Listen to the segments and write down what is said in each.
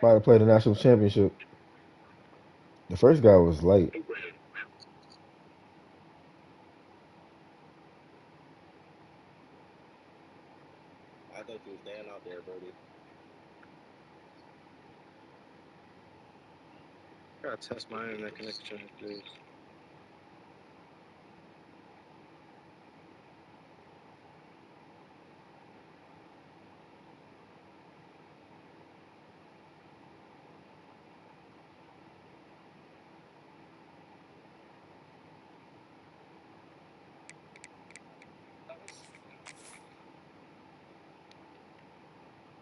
Might have played the national championship. The first guy was light. I thought you was staying out there, Brody. Gotta test my internet connection, please.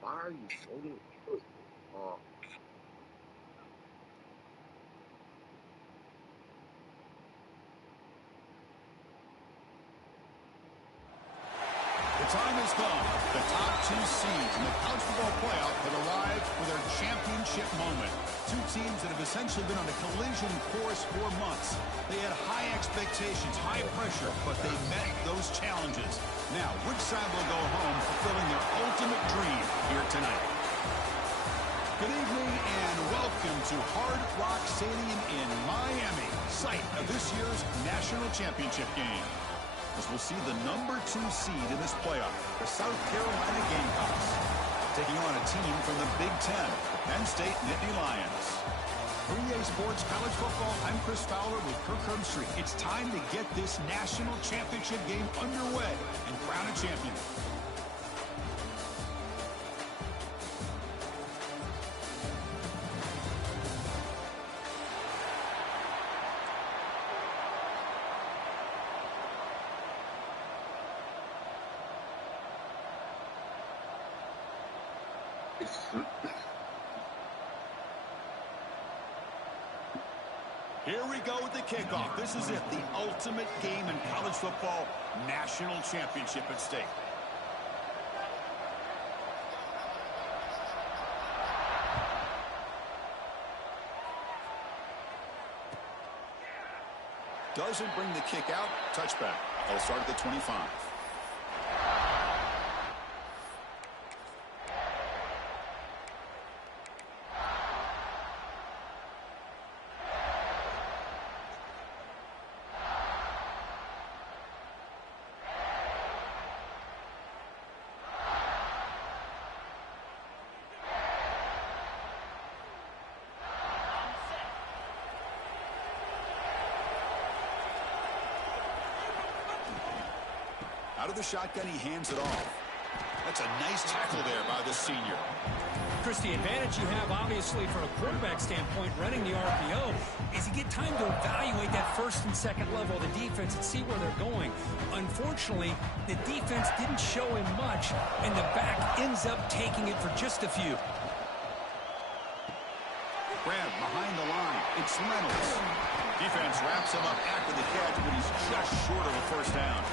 Why are you floating? Oh, The time has come. The top two seeds in the college football playoff have arrived for their championship moment. Two teams that have essentially been on a collision course for months. They had high expectations, high pressure, but they met those challenges. Now, which side will go home fulfilling their ultimate dream here tonight? Good evening and welcome to Hard Rock Stadium in Miami, site of this year's national championship game. As we'll see the number 2 seed in this playoff, the South Carolina Gamecocks, taking on a team from the Big Ten, the Penn State Nittany Lions. For EA Sports College Football, I'm Chris Fowler with Kirk Herbstreit. It's time to get this national championship game underway and crown a champion. Here we go with the kickoff. This is it, the ultimate game in college football, national championship at stake. Doesn't bring the kick out. Touchback. They'll start at the 25. Out of the shotgun, he hands it off. That's a nice tackle there by the senior. Chris, the advantage you have, obviously, from a quarterback standpoint, running the RPO, is you get time to evaluate that first and second level of the defense and see where they're going. Unfortunately, the defense didn't show him much, and the back ends up taking it for just a few. Grab behind the line. It's Reynolds. Defense wraps him up after the catch, but he's just short of a first down.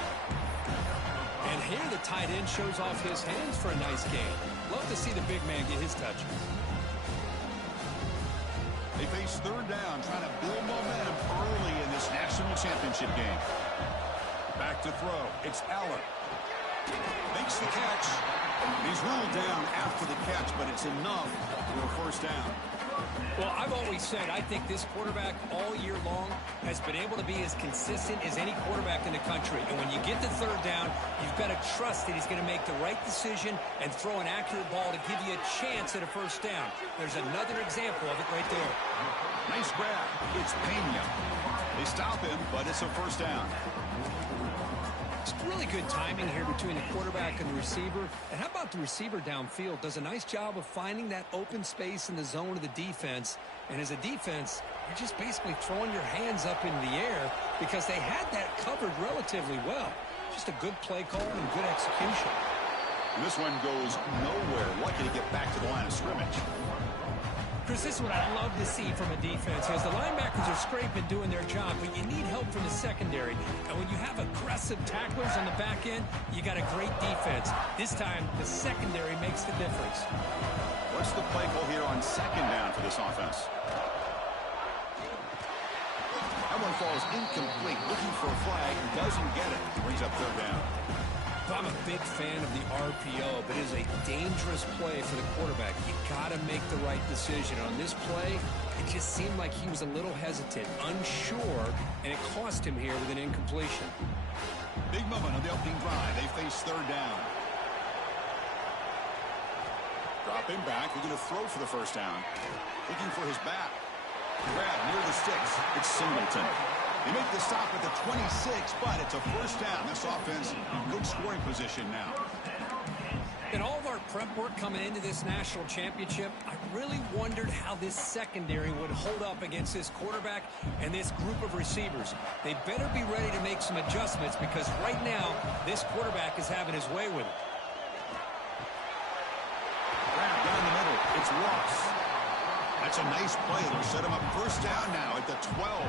And here the tight end shows off his hands for a nice gain. Love to see the big man get his touches. They face third down, trying to build momentum early in this national championship game. Back to throw. It's Allen. Makes the catch. He's ruled down after the catch, but it's enough for a first down. Well, I've always said I think this quarterback all year long has been able to be as consistent as any quarterback in the country. And when you get the third down, you've got to trust that he's going to make the right decision and throw an accurate ball to give you a chance at a first down. There's another example of it right there. Nice grab. It's Pena. They stop him, but it's a first down. It's really good timing here between the quarterback and the receiver. And how about the receiver downfield? Does a nice job of finding that open space in the zone of the defense. And as a defense, you're just basically throwing your hands up in the air because they had that covered relatively well. Just a good play call and good execution. And this one goes nowhere. Lucky to get back to the line of scrimmage. Chris, this is what I love to see from a defense. As the linebackers are scraping, doing their job, but you need help from the secondary. And when you have aggressive tacklers on the back end, you got a great defense. This time, the secondary makes the difference. What's the play call here on second down for this offense? That one falls incomplete. Looking for a flag. Doesn't get it. Brings up third down. I'm a big fan of the RPO, but it is a dangerous play for the quarterback. You got to make the right decision. On this play, it just seemed like he was a little hesitant, unsure, and it cost him here with an incompletion. Big moment on the opening drive. They face third down. Dropping back. We're going to throw for the first down. Looking for his back. Grab near the sticks. It's Singleton. They make the stop at the 26, but it's a first down. This offense, good scoring position now. In all of our prep work coming into this national championship, I really wondered how this secondary would hold up against this quarterback and this group of receivers. They better be ready to make some adjustments because right now, this quarterback is having his way with it. Grab down the middle. It's Ross. That's a nice play. It'll set him up first down now at the 12.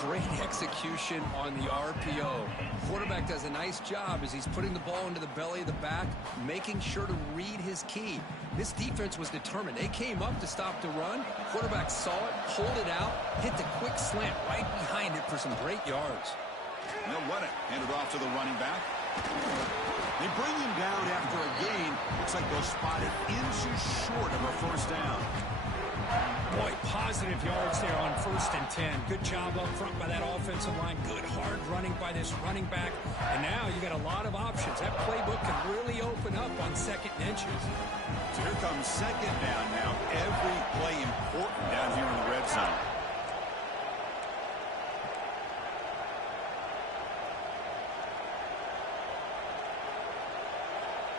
Great execution on the RPO. Quarterback does a nice job as he's putting the ball into the belly of the back, making sure to read his key. This defense was determined. They came up to stop the run. Quarterback saw it, pulled it out, hit the quick slant right behind it for some great yards. They'll run it. Hand it off to the running back. They bring him down after a gain. Looks like they'll spot it inches short of a first down. Boy, positive yards there on 1st and 10. Good job up front by that offensive line. Good hard running by this running back. And now you got a lot of options. That playbook can really open up on 2nd and inches. So here comes second down now. Every play important down here in the red zone.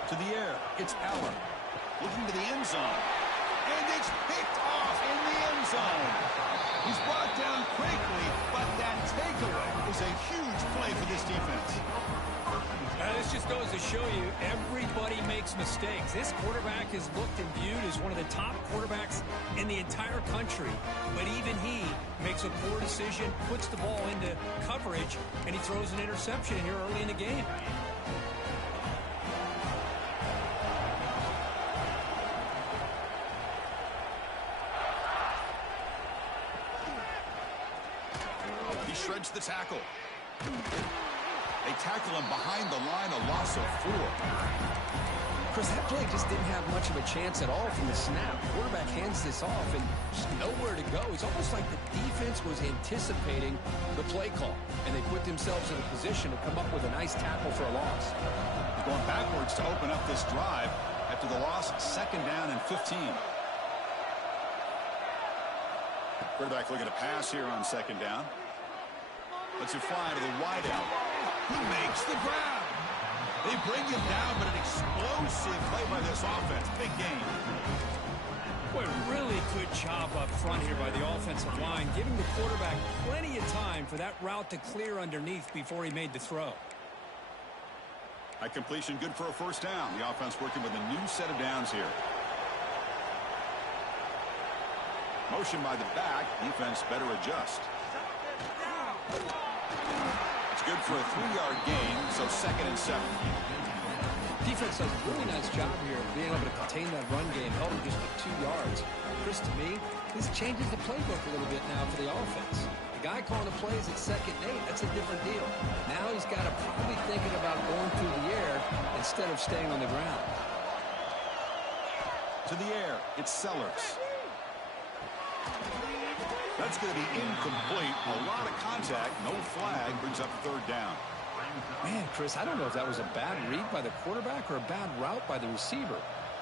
To the air. It's Allen. Looking to the end zone. And it's picked off in the end zone. He's brought down quickly, but that takeaway is a huge play for this defense. This just goes to show you everybody makes mistakes. This quarterback is looked and viewed as one of the top quarterbacks in the entire country. But even he makes a poor decision, puts the ball into coverage, and he throws an interception here early in the game. Shreds the tackle. They tackle him behind the line, a loss of 4. Chris, that play just didn't have much of a chance at all from the snap. Quarterback hands this off and just nowhere to go. It's almost like the defense was anticipating the play call, and they put themselves in a position to come up with a nice tackle for a loss. They're going backwards to open up this drive after the loss, 2nd down and 15. Quarterback looking to pass here on 2nd down. Lets it fly to the wideout. Who makes the grab? They bring him down, but an explosive play by this offense. Big game. Boy, really good job up front here by the offensive line, giving the quarterback plenty of time for that route to clear underneath before he made the throw. High completion, good for a first down. The offense working with a new set of downs here. Motion by the back. Defense better adjust. It's good for a 3-yard gain, so 2nd and 7. Defense does a really nice job here of being able to contain that run game, held him just to 2 yards. Chris, to me, this changes the playbook a little bit now for the offense. The guy calling the plays at 2nd and 8, that's a different deal. Now he's got to probably thinking about going through the air instead of staying on the ground. To the air, it's Sellers. That's going to be incomplete. A lot of contact. No flag. Brings up 3rd down. Man, Chris, I don't know if that was a bad read by the quarterback or a bad route by the receiver.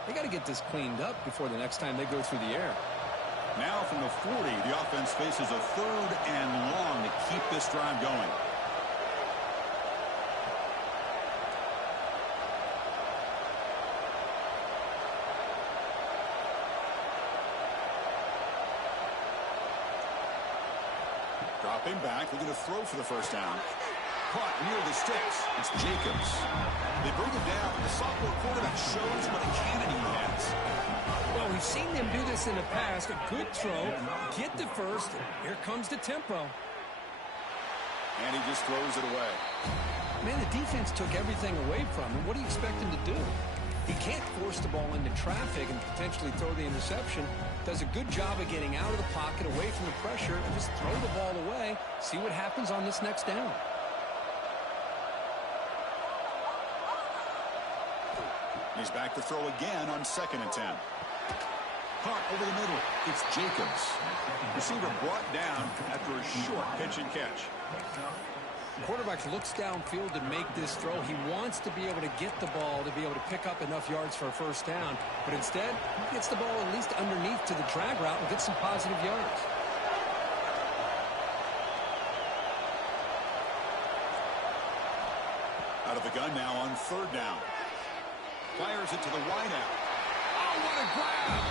They got to get this cleaned up before the next time they go through the air. Now from the 40, the offense faces a 3rd and long to keep this drive going. Dropping back, looking to throw for the first down. Caught near the sticks. It's Jacobs. They bring him down. The sophomore quarterback shows what a cannon he has. Well, we've seen them do this in the past. A good throw, get the first. Here comes the tempo. And he just throws it away. Man, the defense took everything away from him. What do you expect him to do? He can't force the ball into traffic and potentially throw the interception. Does a good job of getting out of the pocket, away from the pressure, and just throw the ball away. See what happens on this next down. He's back to throw again on 2nd and 10. Caught over the middle. It's Jacobs. Receiver brought down after a short pitch and catch. Quarterback looks downfield to make this throw. He wants to be able to get the ball to be able to pick up enough yards for a first down. But instead, he gets the ball at least underneath to the drag route and gets some positive yards. Out of the gun now on 3rd down. Fires it to the wideout. Oh, what a grab!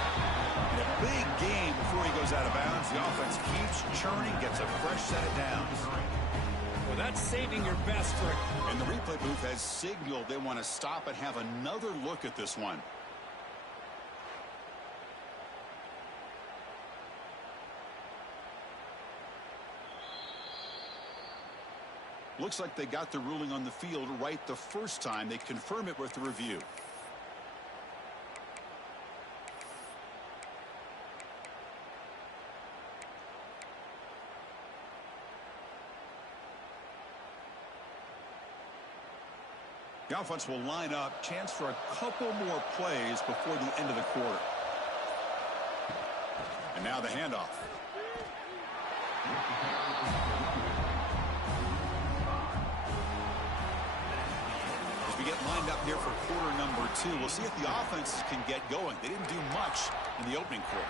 And a big game before he goes out of bounds. The offense keeps churning, gets a fresh set of downs. Well, that's saving your best for it. And the replay booth has signaled they want to stop and have another look at this one. Looks like they got the ruling on the field right the first time. They confirm it with the review. The offense will line up. Chance for a couple more plays before the end of the quarter. And now the handoff. As we get lined up here for quarter number 2, we'll see if the offenses can get going. They didn't do much in the opening quarter.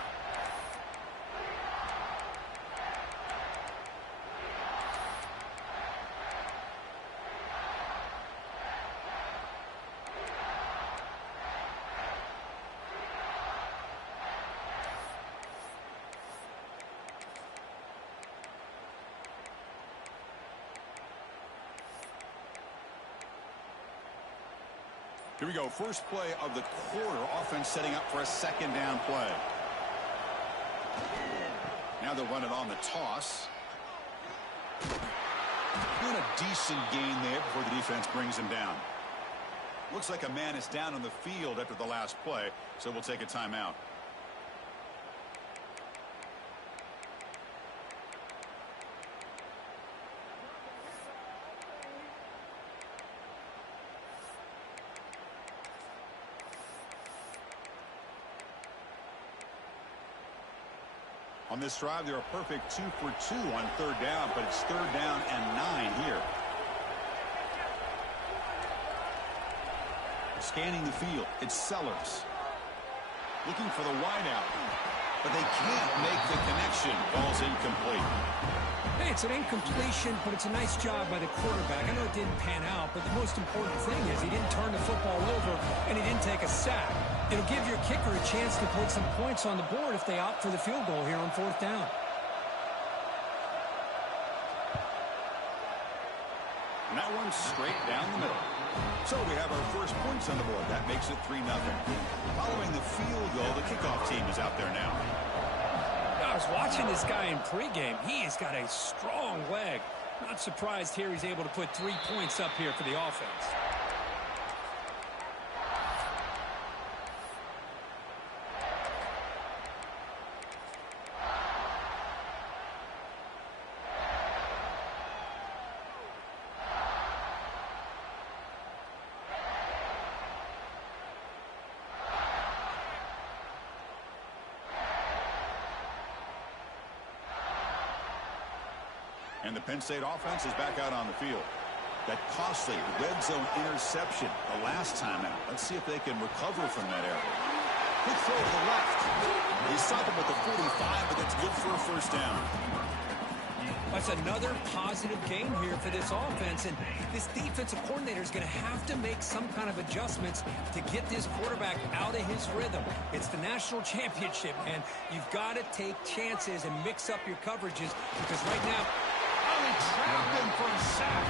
Here we go. First play of the quarter. Offense setting up for a 2nd down play. Now they'll run it on the toss. Doing a decent gain there before the defense brings him down. Looks like a man is down on the field after the last play, so we'll take a timeout. On this drive, they're a perfect 2 for 2 on 3rd down, but it's 3rd down and 9 here. Scanning the field, it's Sellers. Looking for the wideout, but they can't make the connection. Ball's incomplete. Hey, it's an incompletion, but it's a nice job by the quarterback. I know it didn't pan out, but the most important thing is he didn't turn the football over and he didn't take a sack. It'll give your kicker a chance to put some points on the board if they opt for the field goal here on 4th down. And that one's straight down the middle. So we have our first points on the board. That makes it 3-0. Following the field goal, the kickoff team is out there now. I was watching this guy in pregame. He has got a strong leg. Not surprised here he's able to put 3 points up here for the offense. And the Penn State offense is back out on the field. That costly red zone interception the last time out. Let's see if they can recover from that error. Quick throw to the left. They stop him at the 45, but that's good for a first down. That's another positive game here for this offense, and this defensive coordinator is going to have to make some kind of adjustments to get this quarterback out of his rhythm. It's the national championship, and you've got to take chances and mix up your coverages because right now, They trapped him for a sack.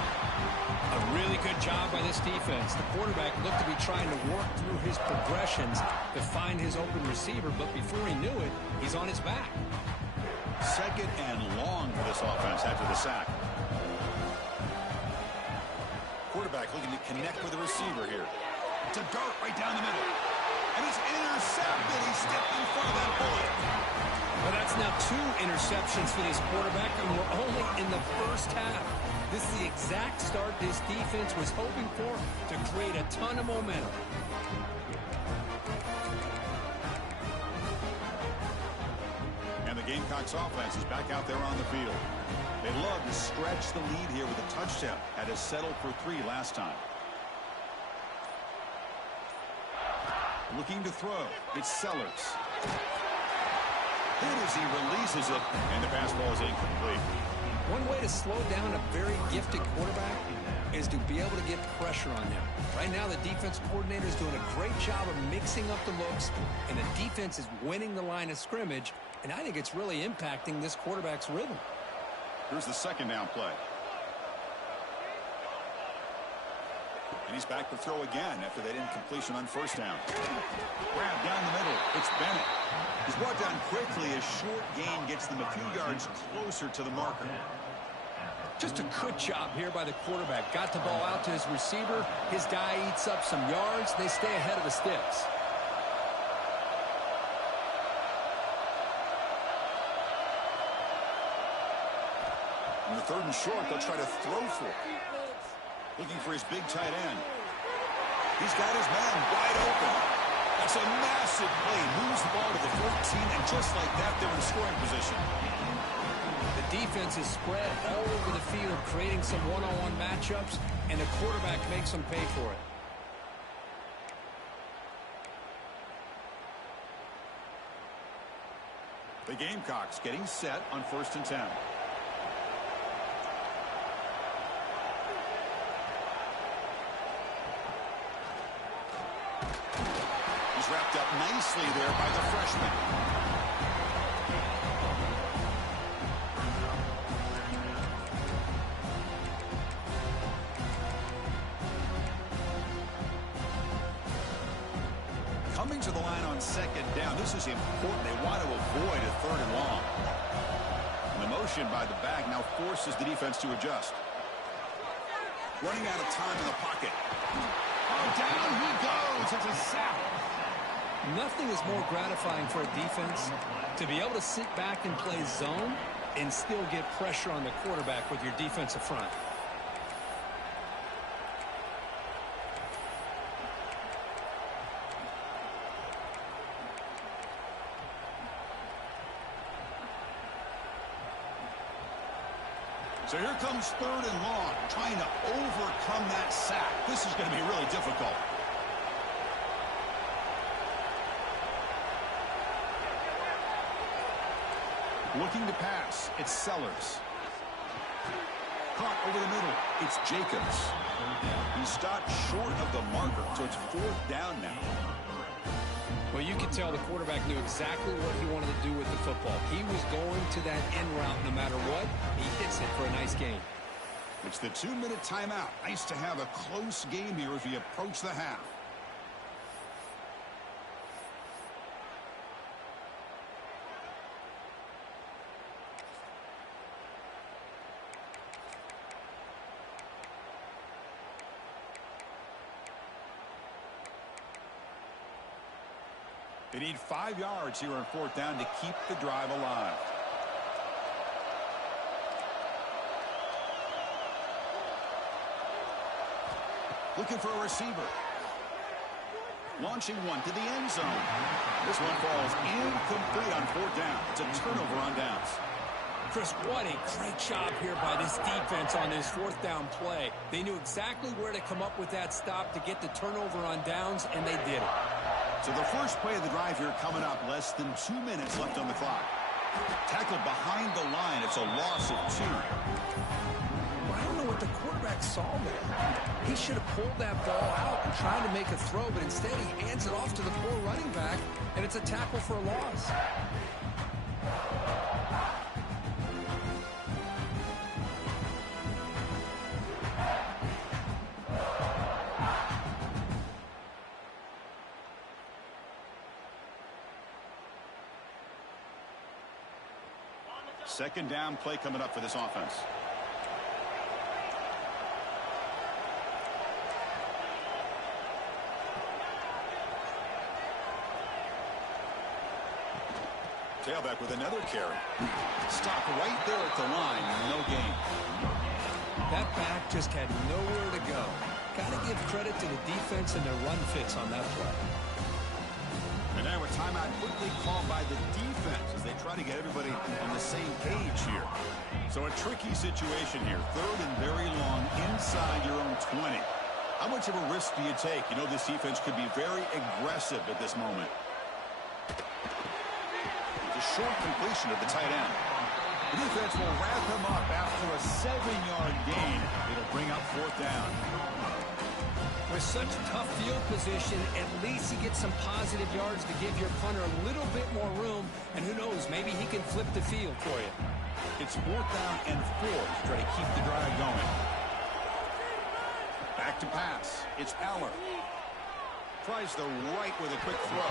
a really good job by this defense. The quarterback looked to be trying to work through his progressions to find his open receiver, but before he knew it, he's on his back. 2nd and long for this offense after the sack. Quarterback looking to connect with the receiver here. It's a dart right down the middle. And he's intercepted. He stepped in front of that bullet. Well, that's now 2 interceptions for this quarterback, and we're only in the first half. This is the exact start this defense was hoping for to create a ton of momentum. Gamecocks offense is back out there on the field. They love to stretch the lead here with a touchdown. Had to settle for 3 last time. Looking to throw. It's Sellers. Hit as he releases it, and the pass ball is incomplete. One way to slow down a very gifted quarterback is to be able to get pressure on them. Right now, the defense coordinator is doing a great job of mixing up the looks, and the defense is winning the line of scrimmage, and I think it's really impacting this quarterback's rhythm. Here's the second down play. And he's back to throw again after that incompletion on first down. Grab down the middle. It's Bennett. He's brought down quickly as short gain gets them a few yards closer to the marker. Just a good job here by the quarterback. Got the ball out to his receiver. His guy eats up some yards. They stay ahead of the sticks. On the 3rd and short, they'll try to throw for it. Looking for his big tight end. He's got his man wide open. That's a massive play. Moves the ball to the 14, and just like that, they're in scoring position. The defense is spread all over the field, creating some one-on-one matchups, and the quarterback makes them pay for it. The Gamecocks getting set on 1st and 10. He's wrapped up nicely there by the freshman. Coming to the line on 2nd down. This is important. They want to avoid a 3rd and long. And the motion by the back now forces the defense to adjust. Running out of time in the pocket. Oh, down he goes. It's a sack. Nothing is more gratifying for a defense to be able to sit back and play zone and still get pressure on the quarterback with your defensive front. So here comes 3rd and long, trying to overcome that sack. This is going to be really difficult. Looking to pass, it's Sellers. Caught over the middle, it's Jacobs. He stopped short of the marker, so it's 4th down now. Well, you can tell the quarterback knew exactly what he wanted to do with the football. He was going to that end route no matter what. He hits it for a nice gain. It's the 2-minute timeout. Nice to have a close game here as we approach the half. They need 5 yards here on 4th down to keep the drive alive. Looking for a receiver. Launching one to the end zone. This one falls incomplete on 4th down. It's a turnover on downs. Chris, what a great job here by this defense on this 4th down play. They knew exactly where to come up with that stop to get the turnover on downs, and they did it. So the first play of the drive here coming up, less than 2 minutes left on the clock. Tackled behind the line. It's a loss of 2. I don't know what the quarterback saw there. He should have pulled that ball out and tried to make a throw, but instead he hands it off to the poor running back, and it's a tackle for a loss. Second down play coming up for this offense. Tailback with another carry. Stop right there at the line. No gain. That back just had nowhere to go. Got to give credit to the defense and their run fits on that play. And now it's timeout quickly called by the defense as they try to get everybody on the same page here. So a tricky situation here. 3rd and very long inside your own 20. How much of a risk do you take? You know this defense could be very aggressive at this moment. It's a short completion of the tight end. The defense will wrap him up after a 7-yard gain. It'll bring up 4th down. With such tough field position, at least he gets some positive yards to give your punter a little bit more room. And who knows, maybe he can flip the field for you. It's 4th down and 4 to try to keep the drive going. Back to pass. It's Aller. Tries the right with a quick throw.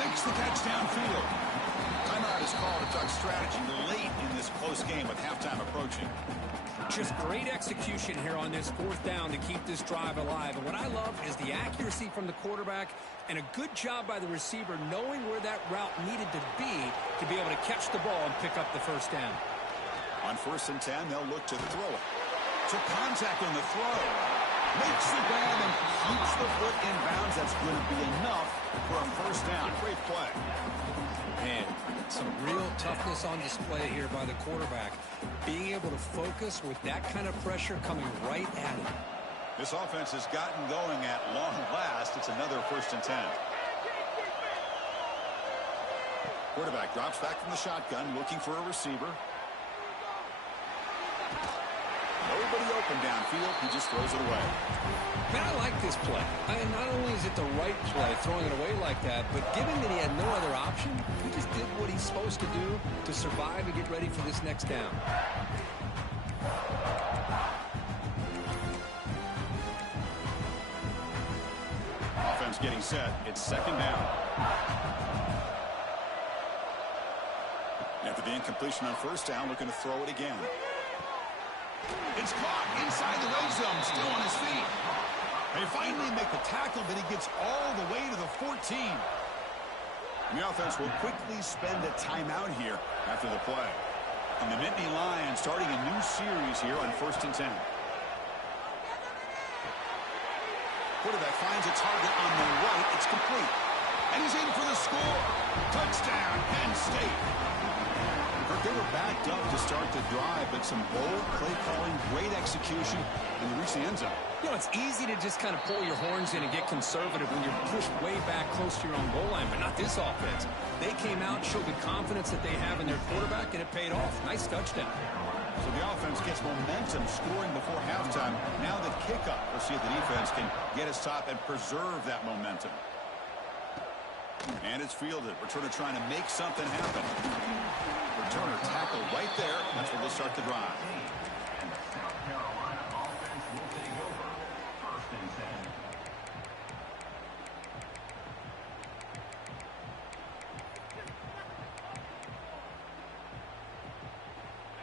Makes the catch downfield. Timeout is called to talk strategy late in this close game with halftime approaching. Just great execution here on this 4th down to keep this drive alive. And what I love is the accuracy from the quarterback and a good job by the receiver knowing where that route needed to be able to catch the ball and pick up the 1st down. On 1st and 10, they'll look to throw it. Took contact on the throw. Makes the grab and keeps the foot in bounds. That's going to be enough for a 1st down. Great play. Man, some real toughness on display here by the quarterback. Being able to focus with that kind of pressure coming right at him. This offense has gotten going at long last. It's another 1st and 10. Quarterback drops back from the shotgun, looking for a receiver. Nobody open downfield. He just throws it away. Man, I like this play. Not only is it the right play, throwing it away like that, but given that he had no other option, he just did what he's supposed to do to survive and get ready for this next down. Offense getting set. It's 2nd down. After the incompletion on 1st down, looking to throw it again. It's caught inside the red zone, still on his feet. They finally make the tackle, but he gets all the way to the 14. And the offense will quickly spend a timeout here after the play. And the Nittany Lions starting a new series here on 1st and 10. Quarterback finds a target on the right. It's complete. And he's in for the score. Touchdown, Penn State. They were backed up to start the drive, but some bold play calling, great execution, and they reach the end zone. You know, it's easy to just kind of pull your horns in and get conservative when you're pushed way back close to your own goal line, but not this offense. They came out, showed the confidence that they have in their quarterback, and it paid off. Nice touchdown. So the offense gets momentum, scoring before halftime. Now the kickoff. We'll see if the defense can get a stop and preserve that momentum. And it's fielded. Returner trying to make something happen. Returner tackled right there. That's where they'll start the drive.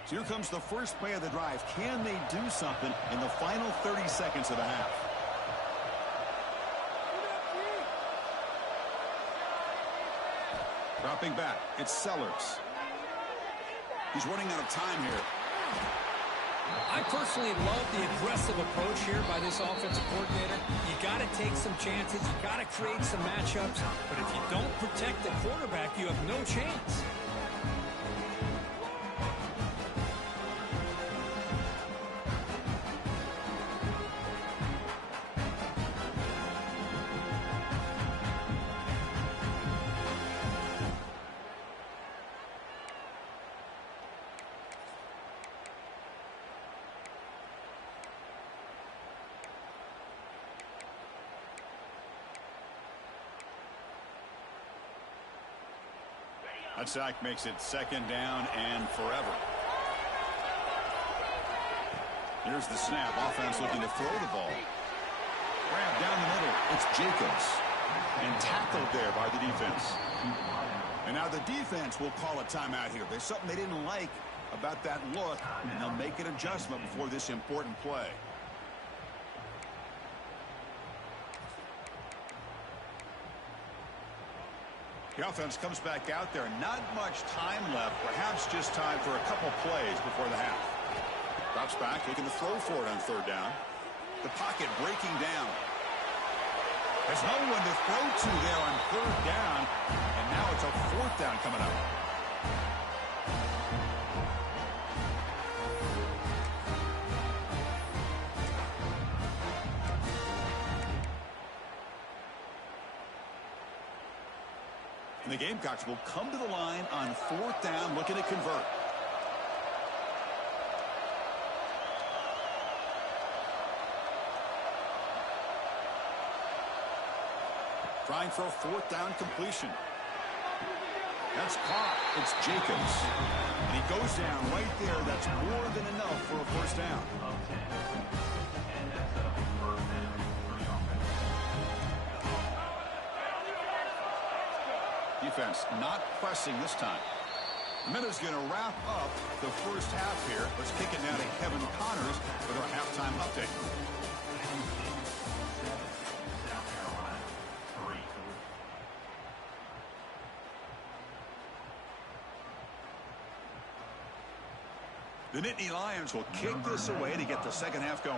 So here comes the first play of the drive. Can they do something in the final 30 seconds of the half? Dropping back, it's Sellers. He's running out of time here. I personally love the aggressive approach here by this offensive coordinator. You got to take some chances. You got to create some matchups. But if you don't protect the quarterback, you have no chance. That sack makes it 2nd down and forever. Here's the snap. Offense looking to throw the ball. Grab down the middle. It's Jacobs. And tackled there by the defense. And now the defense will call a timeout here. There's something they didn't like about that look, and they'll make an adjustment before this important play. The offense comes back out there. Not much time left. Perhaps just time for a couple plays before the half. Drops back, looking to throw for it on 3rd down. The pocket breaking down. There's no one to throw to there on third down, and now it's a fourth down coming up. And the Gamecocks will come to the line on fourth down, looking to convert. Trying for a fourth down completion. That's caught. It's Jacobs. And he goes down right there. That's more than enough for a first down. Defense not pressing this time. The minute's going to wrap up the first half here. Let's kick it now to Kevin Connors with our halftime update. The Nittany Lions will kick this away to get the second half going.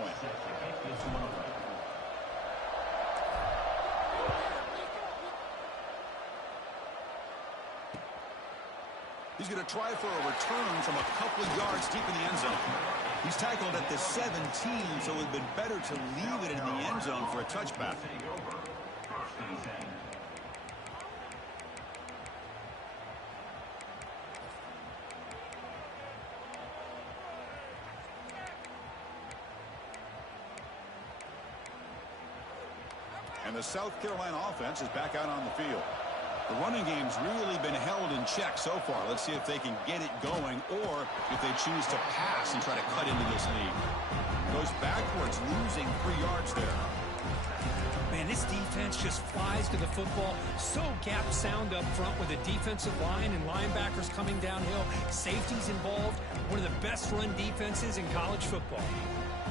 He's going to try for a return from a couple of yards deep in the end zone. He's tackled at the 17, so it would have been better to leave it in the end zone for a touchback. And the South Carolina offense is back out on the field. The running game's really been held in check so far. Let's see if they can get it going or if they choose to pass and try to cut into this lead. Goes backwards, losing 3 yards there. Man, this defense just flies to the football. So gap sound up front with a defensive line and linebackers coming downhill. Safeties involved. One of the best run defenses in college football.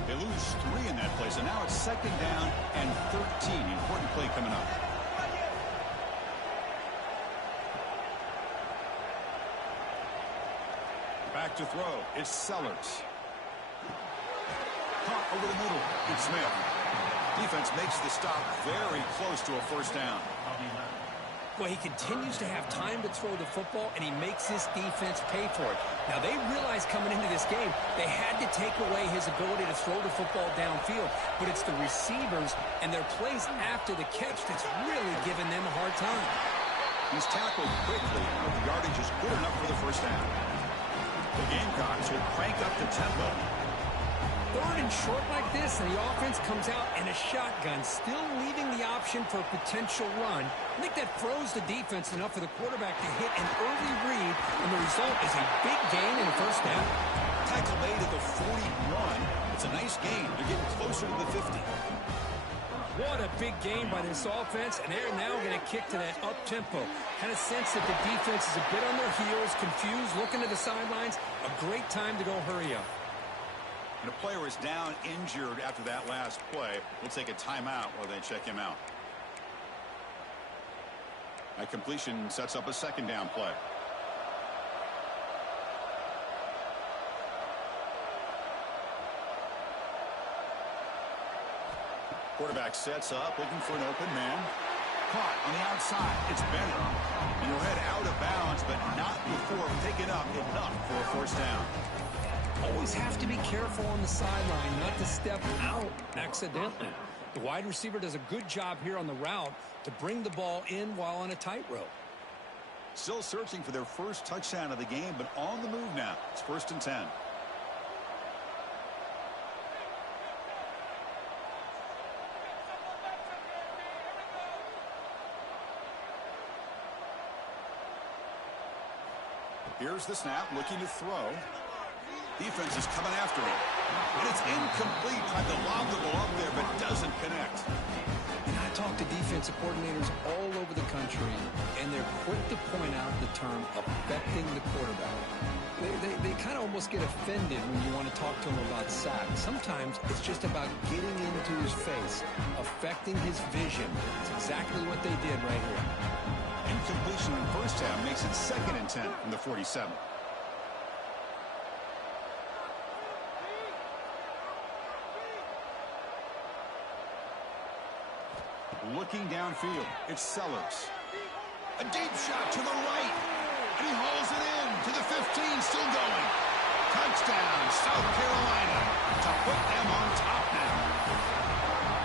They lose 3 in that place, and now it's second down and 13. Important play coming up. Back to throw. It's Sellers. Caught over the middle. It's Smith. Defense makes the stop very close to a first down. Well, he continues to have time to throw the football, and he makes this defense pay for it. Now, they realized coming into this game they had to take away his ability to throw the football downfield, but it's the receivers and their plays after the catch that's really giving them a hard time. He's tackled quickly, but the yardage is good enough for the first down. The Gamecocks will crank up the tempo. Third and short like this, and the offense comes out in a shotgun, still leaving the option for a potential run. I think that froze the defense enough for the quarterback to hit an early read, and the result is a big gain and a first down. Tackle made at the 41. It's a nice gain. They're getting closer to the 50. What a big game by this offense, and they're now going to kick to that up-tempo. Kind of sense that the defense is a bit on their heels, confused, looking to the sidelines. A great time to go hurry up. And a player is down injured after that last play. We'll take a timeout while they check him out. That completion sets up a second down play. Quarterback sets up, looking for an open man. Caught on the outside. It's Bennett. And he'll head out of bounds, but not before picking up enough for a first down. Always have to be careful on the sideline not to step out accidentally. The wide receiver does a good job here on the route to bring the ball in while on a tightrope. Still searching for their first touchdown of the game, but on the move now. It's 1st and 10. Here's the snap, looking to throw. Defense is coming after him. And it's incomplete. Tried to lob the ball up there, but doesn't connect. And I talk to defensive coordinators all over the country, and they're quick to point out the term affecting the quarterback. They kind of almost get offended when you want to talk to them about sacks. Sometimes it's just about getting into his face, affecting his vision. It's exactly what they did right here. Incompletion in first half makes it 2nd and 10 from the 47. Looking downfield, it's Sellers. A deep shot to the right. And he hauls it in to the 15, still going. Touchdown, South Carolina, to put them on top now.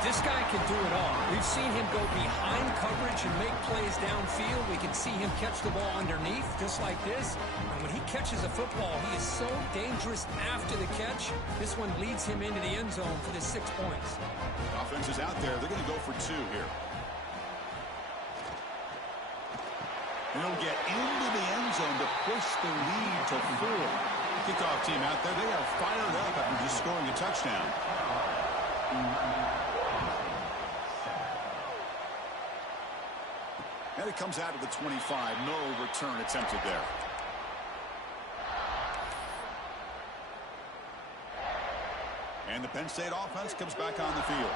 This guy can do it all. We've seen him go behind coverage and make plays downfield. We can see him catch the ball underneath, just like this. And when he catches a football, he is so dangerous after the catch. This one leads him into the end zone for the 6 points. Offense is out there. They're going to go for 2 here. He'll get into the end zone to push the lead to 4. Kickoff team out there. They are fired up after just scoring a touchdown. And it comes out of the 25. No return attempted there. And the Penn State offense comes back on the field.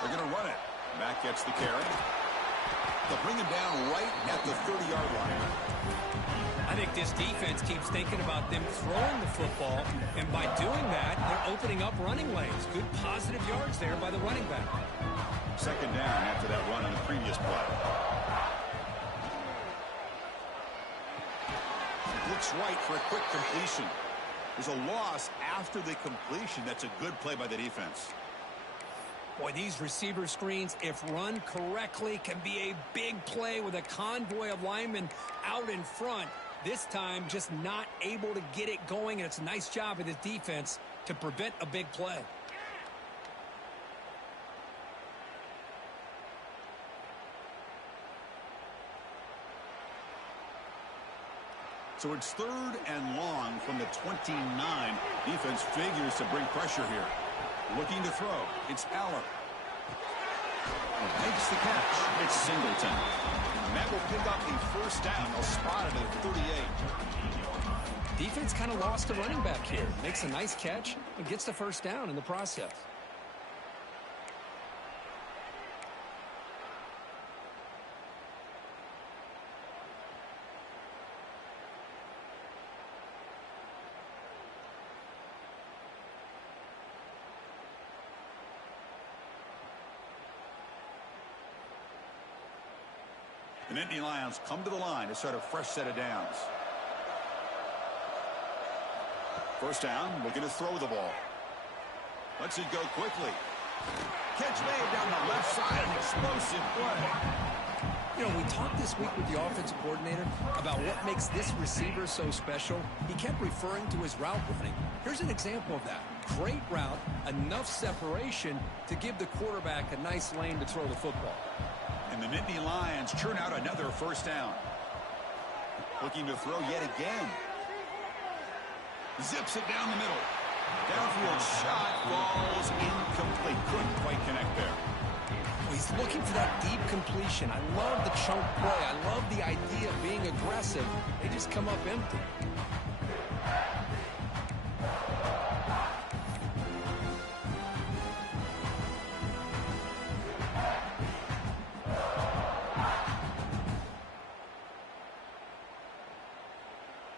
They're going to run it. Mack gets the carry. They'll bring him down right at the 30-yard line. I think this defense keeps thinking about them throwing the football, and by doing that, they're opening up running lanes. Good positive yards there by the running back. Second down after that run on the previous play. Looks right for a quick completion. There's a loss after the completion. That's a good play by the defense. Boy, these receiver screens, if run correctly, can be a big play with a convoy of linemen out in front. This time, just not able to get it going, and it's a nice job of this defense to prevent a big play. So it's 3rd and long from the 29. Defense figures to bring pressure here. Looking to throw. It's Aller. Makes the catch. It's Singleton. And that will pick up the first down. They'll spot it at 38. Defense kind of lost a running back here. Makes a nice catch and gets the first down in the process. The Nittany Lions come to the line to start a fresh set of downs. First down, looking to throw the ball. Lets it go quickly. Catch made down the left side, an explosive play. You know, we talked this week with the offensive coordinator about what makes this receiver so special. He kept referring to his route running. Here's an example of that. Great route, enough separation to give the quarterback a nice lane to throw the football. And the Nittany Lions churn out another first down. Looking to throw yet again. Zips it down the middle. Downfield shot falls incomplete. Couldn't quite connect there. He's looking for that deep completion. I love the chunk play. I love the idea of being aggressive. They just come up empty.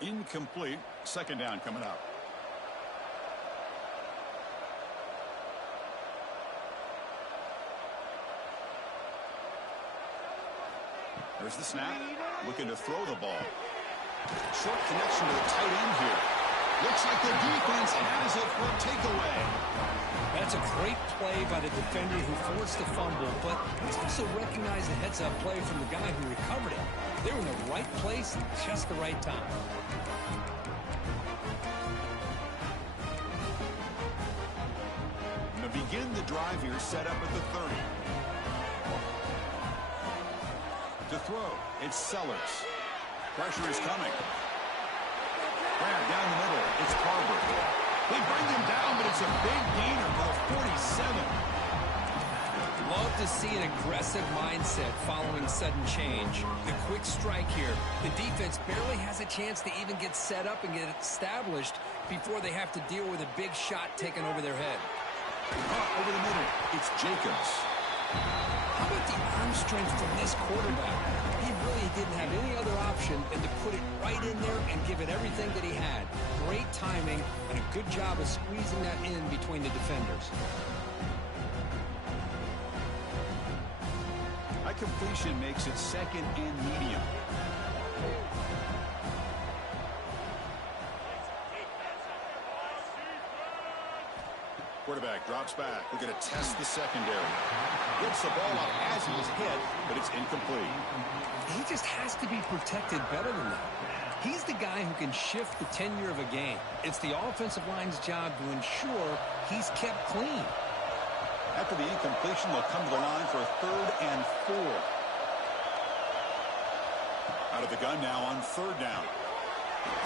Incomplete. Second down coming up. There's the snap. Looking to throw the ball. Short connection to the tight end here. Looks like the defense has it for a takeaway. That's a great play by the defender who forced the fumble, but he's also recognized the heads-up play from the guy who recovered it. They're in the right place at just the right time. And to begin the drive here, set up at the 30. To throw, it's Sellers. Pressure is coming. Grab down the middle, it's Carver. They bring him down, but it's a big gainer for the 47. Love to see an aggressive mindset following sudden change. The quick strike here. The defense barely has a chance to even get set up and get established before they have to deal with a big shot taken over their head. Over the middle, it's Jacobs. How about the arm strength from this quarterback? He really didn't have any other option than to put it right in there and give it everything that he had. Great timing and a good job of squeezing that in between the defenders. That completion makes it 2nd and medium. Quarterback drops back. We're going to test the secondary. Gets the ball up as he was hit, but it's incomplete. He just has to be protected better than that. He's the guy who can shift the tenure of a game. It's the offensive line's job to ensure he's kept clean. After the incompletion, they'll come to the line for a 3rd and 4. Out of the gun now on 3rd down.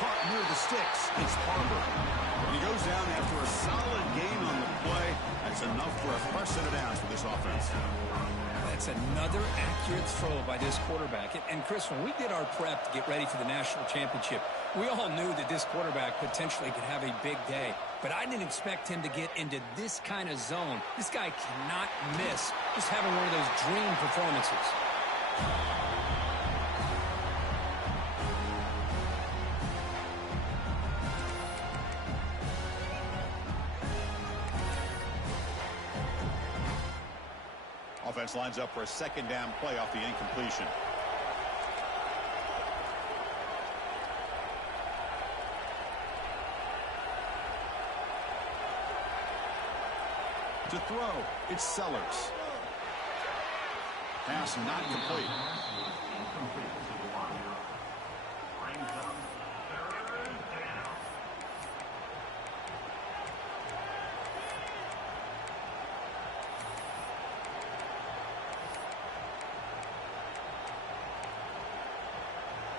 Caught near the sticks. It's Barber. He goes down after a solid gain on the play. That's enough for a fresh set of downs for this offense. That's another accurate throw by this quarterback. And Chris, when we did our prep to get ready for the national championship, we all knew that this quarterback potentially could have a big day. But I didn't expect him to get into this kind of zone. This guy cannot miss. Just having one of those dream performances. Offense lines up for a 2nd down play off the incompletion. To throw, it's Sellers. Pass not complete.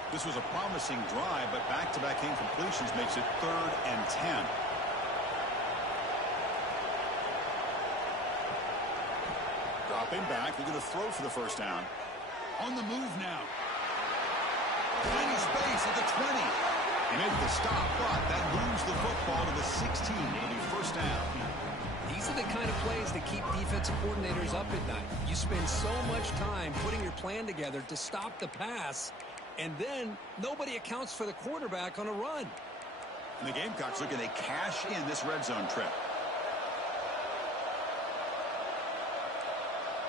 This was a promising drive, but back-to-back incompletions makes it 3rd and 10. Dropping back, they're going to throw for the 1st down. On the move now. Tiny space at the 20. He made the stop, but that moves the football to the 16. It'll be 1st down. These are the kind of plays that keep defensive coordinators up at night. You spend so much time putting your plan together to stop the pass, and then nobody accounts for the quarterback on a run. And the Gamecocks looking to cash in this red zone trip.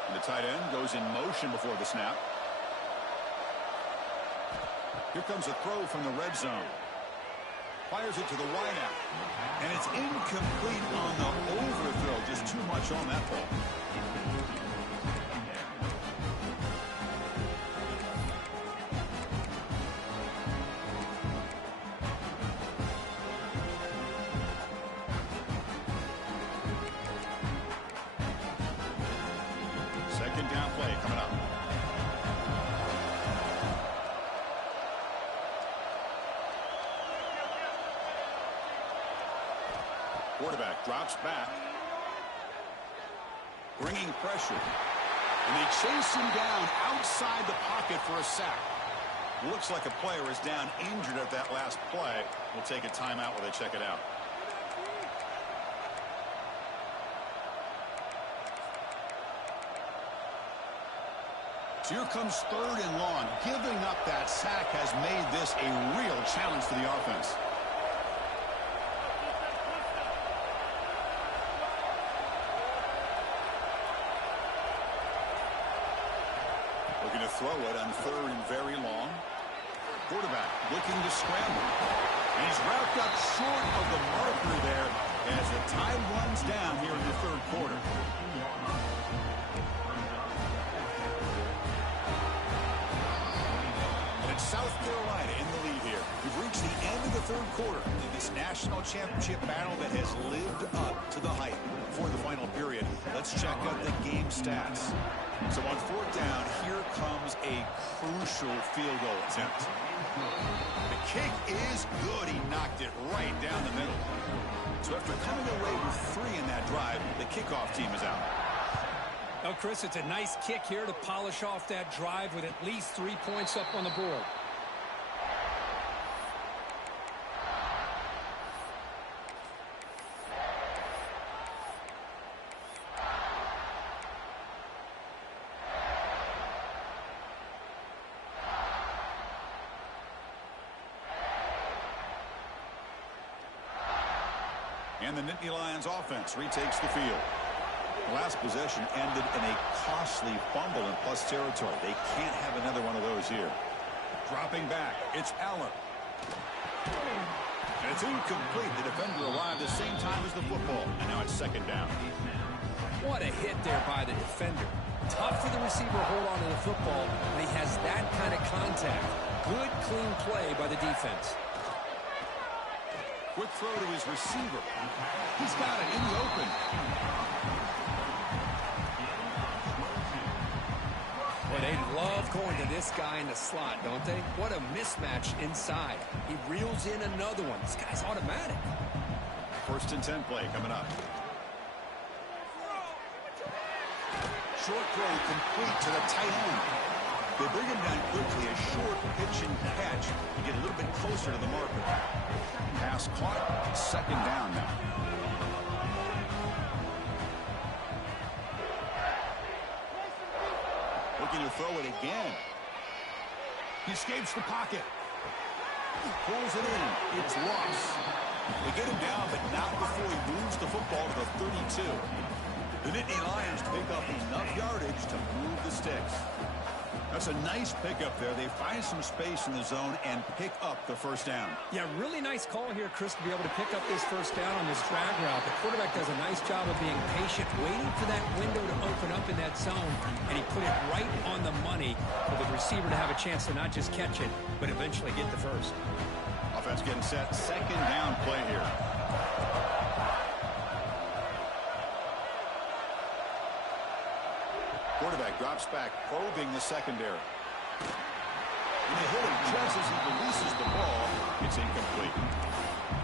And the tight end goes in motion before the snap. Here comes a throw from the red zone. Fires it to the wideout. And it's incomplete on the overthrow. Just too much on that ball. Quarterback drops back. Bringing pressure. And they chase him down outside the pocket for a sack. Looks like a player is down injured at that last play. We'll take a timeout while they check it out. So here comes 3rd and long. Giving up that sack has made this a real challenge for the offense. Looking to throw it on 3rd and very long. Quarterback looking to scramble. And he's wrapped up short of the marker there as the tide runs down here in the 3rd quarter. And it's South Carolina in the lead here. We've reached the end of the 3rd quarter in this national championship battle that has lived up to the hype. For the final period, let's check out the game stats. So on 4th down, here comes a crucial field goal attempt. The kick is good. He knocked it right down the middle. So after coming away with 3 in that drive, the kickoff team is out. Oh, Chris, it's a nice kick here to polish off that drive with at least 3 points up on the board. And the Nittany Lions offense retakes the field. The last possession ended in a costly fumble in plus territory. They can't have another one of those here. Dropping back, it's Eller. And it's incomplete. The defender arrived the same time as the football. And now it's second down. What a hit there by the defender. Tough for the receiver to hold on to the football when he has that kind of contact. Good, clean play by the defense. Quick throw to his receiver. He's got it in the open. Well, they love going to this guy in the slot, don't they? What a mismatch inside. He reels in another one. This guy's automatic. 1st and 10 play coming up. Short throw complete to the tight end. They bring him down quickly. A short pitch and catch to get a little bit closer to the marker. Pass caught. Second down now. Looking to throw it again. He escapes the pocket. Pulls it in. It's lost. They get him down, but not before he moves the football to the 32. The Nittany Lions pick up enough yardage to move the sticks. That's a nice pickup there. They find some space in the zone and pick up the first down. Yeah, really nice call here, Chris, to be able to pick up this first down on this drag route. The quarterback does a nice job of being patient, waiting for that window to open up in that zone, and he put it right on the money for the receiver to have a chance to not just catch it, but eventually get the first. Offense getting set. Second down play here. Quarterback drops back, probing the secondary. And they hit him just as he releases the ball. It's incomplete.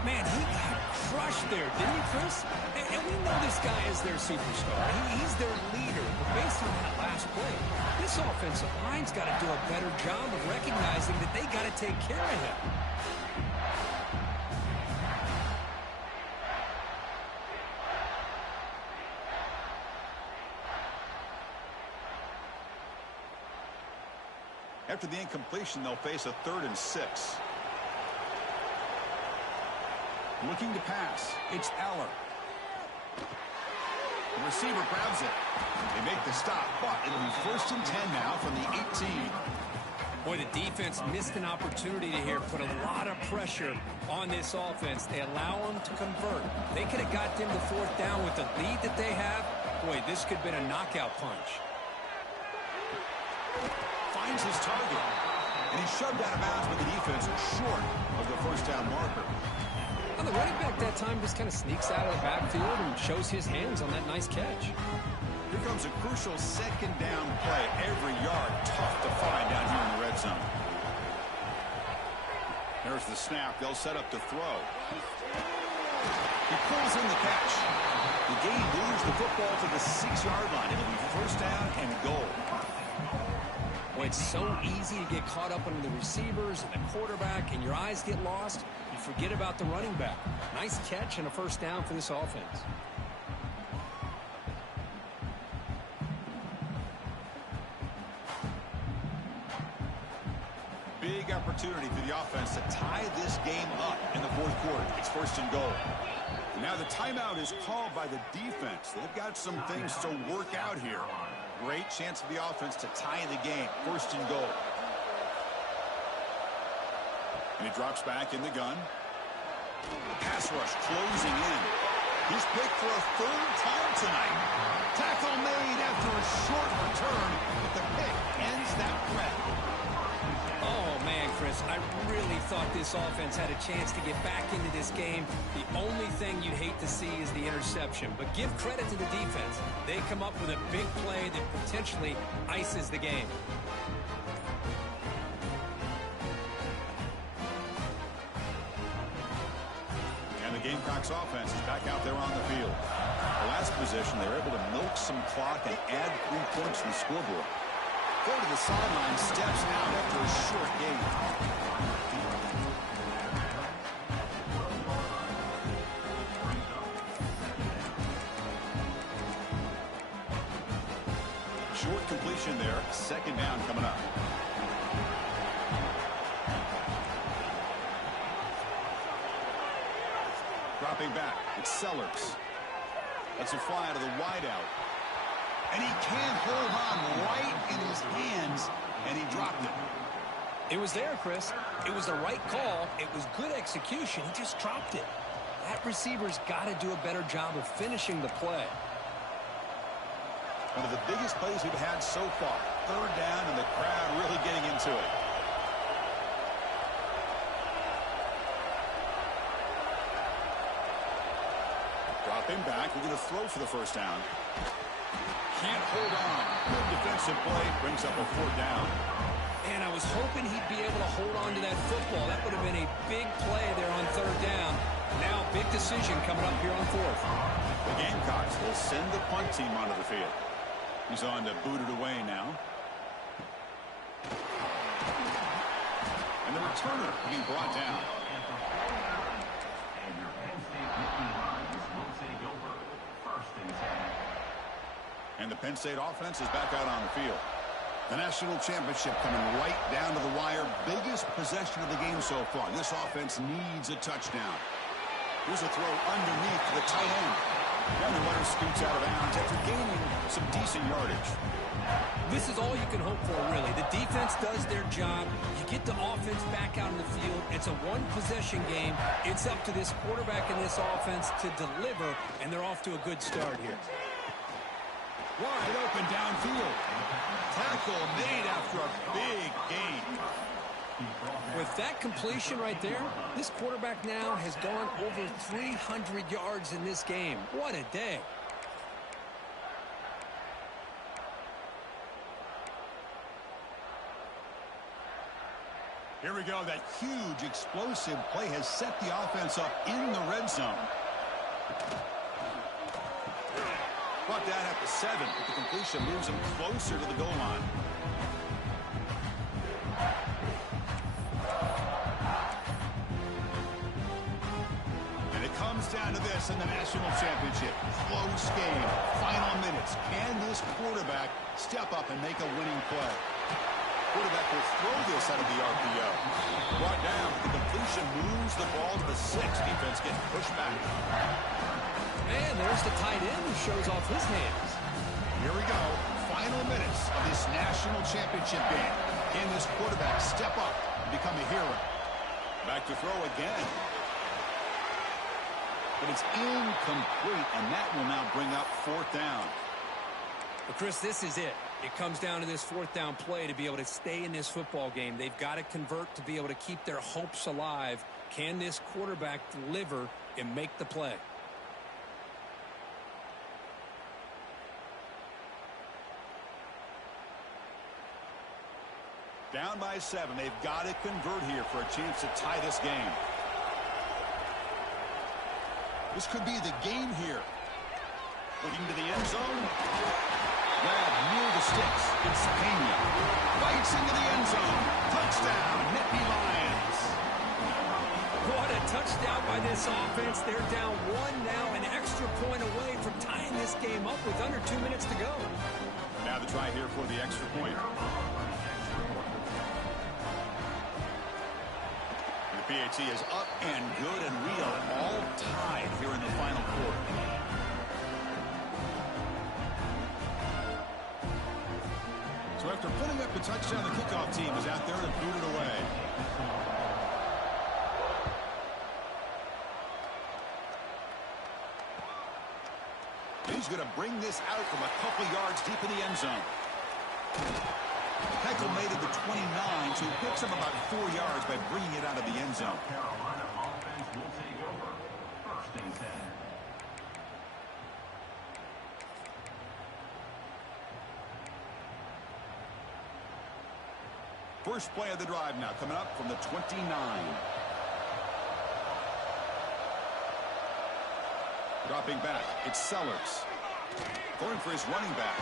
Man, he got crushed there, didn't he, Chris? And we know this guy is their superstar. He's their leader. But based on that last play, this offensive line's got to do a better job of recognizing that they got to take care of him. After the incompletion, they'll face a 3rd and 6. Looking to pass. It's Eller. The receiver grabs it. They make the stop, but it'll be 1st and 10 now from the 18. Boy, the defense missed an opportunity to here put a lot of pressure on this offense. They allow them to convert. They could have got them to 4th down with the lead that they have. Boy, this could have been a knockout punch. Finds his target, and he's shoved out of bounds by the defense short of the first down marker. Well, the running back that time just kind of sneaks out of the backfield and shows his hands on that nice catch. Here comes a crucial second down play. Every yard tough to find down here in the red zone. There's the snap. They'll set up to throw. He pulls in the catch. The game moves the football to the 6-yard line. It'll be 1st down and goal. Well, it's so easy to get caught up under the receivers and the quarterback, and your eyes get lost. You forget about the running back. Nice catch and a 1st down for this offense. Big opportunity for the offense to tie this game up in the 4th quarter. It's 1st and goal. Now the timeout is called by the defense. They've got some things to work out here. Great chance for the offense to tie the game. 1st and goal. And he drops back in the gun. Pass rush closing in. He's picked for a 3rd time tonight. Tackle made after a short return, but the pick ends that threat. Oh, man, Chris, I really thought this offense had a chance to get back into this game. The only thing you'd hate to see is the interception. But give credit to the defense. They come up with a big play that potentially ices the game. And the Gamecocks offense is back out there on the field. The last possession, they were able to milk some clock and add 3 points to the scoreboard. Go to the sideline, steps out after a short gain. Short completion there. 2nd down coming up. Dropping back, it's Sellers. Lets it fly out of the wideout. And he can't hold on right in his hands, and he dropped it. It was there, Chris. It was the right call. It was good execution. He just dropped it. That receiver's got to do a better job of finishing the play. One of the biggest plays we've had so far. Third down, and the crowd really getting into it. Dropping back, we're going to throw for the first down. Can't hold on. Good defensive play, brings up a fourth down. And I was hoping he'd be able to hold on to that football. That would have been a big play there on third down. Now, big decision coming up here on fourth. The Gamecocks will send the punt team onto the field. He's on to boot it away now. And the returner being brought down. And the Penn State offense is back out on the field. The national championship coming right down to the wire. Biggest possession of the game so far. This offense needs a touchdown. Here's a throw underneath to the tight end. And the runner scoots out of bounds after gaining some decent yardage. This is all you can hope for, really. The defense does their job. You get the offense back out in the field. It's a one-possession game. It's up to this quarterback and this offense to deliver, and they're off to a good start here. Wide open downfield. Tackle made after a big gain. With that completion right there, this quarterback now has gone over 300 yards in this game. What a day. Here we go. That huge explosive play has set the offense up in the red zone. Brought down at the 7, but the completion moves him closer to the goal line. And it comes down to this in the national championship. Close game. Final minutes. Can this quarterback step up and make a winning play? Quarterback will throw this out of the RPO. Brought down. The completion moves the ball to the 6. Defense getting pushed back. And there's the tight end who shows off his hands. Here we go. Final minutes of this national championship game. Can this quarterback step up and become a hero? Back to throw again. But it's incomplete, and that will now bring up fourth down. But Chris, this is it. It comes down to this fourth down play to be able to stay in this football game. They've got to convert to be able to keep their hopes alive. Can this quarterback deliver and make the play? Down by 7. They've got to convert here for a chance to tie this game. This could be the game here. Looking to the end zone. Grab near the sticks. It's Pena. Bites into the end zone. Touchdown, Nittany Lions. What a touchdown by this offense. They're down 1 now, an extra point away from tying this game up with under 2 minutes to go. Now the try here for the extra point. PAT is up and good, and we are all tied here in the final quarter. So after putting up the touchdown, the kickoff team is out there to boot it away. He's going to bring this out from a couple yards deep in the end zone. Heckle made it to 29, so he picks up about 4 yards by bringing it out of the end zone. Carolina offense will take over. First and 10. First play of the drive now coming up from the 29. Dropping back, it's Sellers. Going for his running back.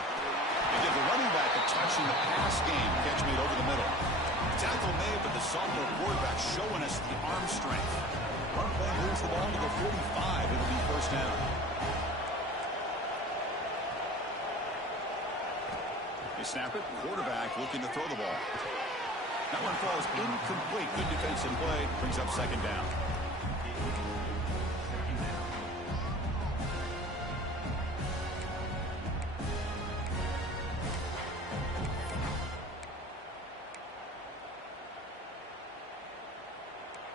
They give the running back a touch in the pass game. Catch made over the middle. Tackle made, but the sophomore quarterback showing us the arm strength. Run play moves the ball to the 45. It'll be first down. They snap it. Quarterback looking to throw the ball. That one falls incomplete. Good defensive play. Brings up second down.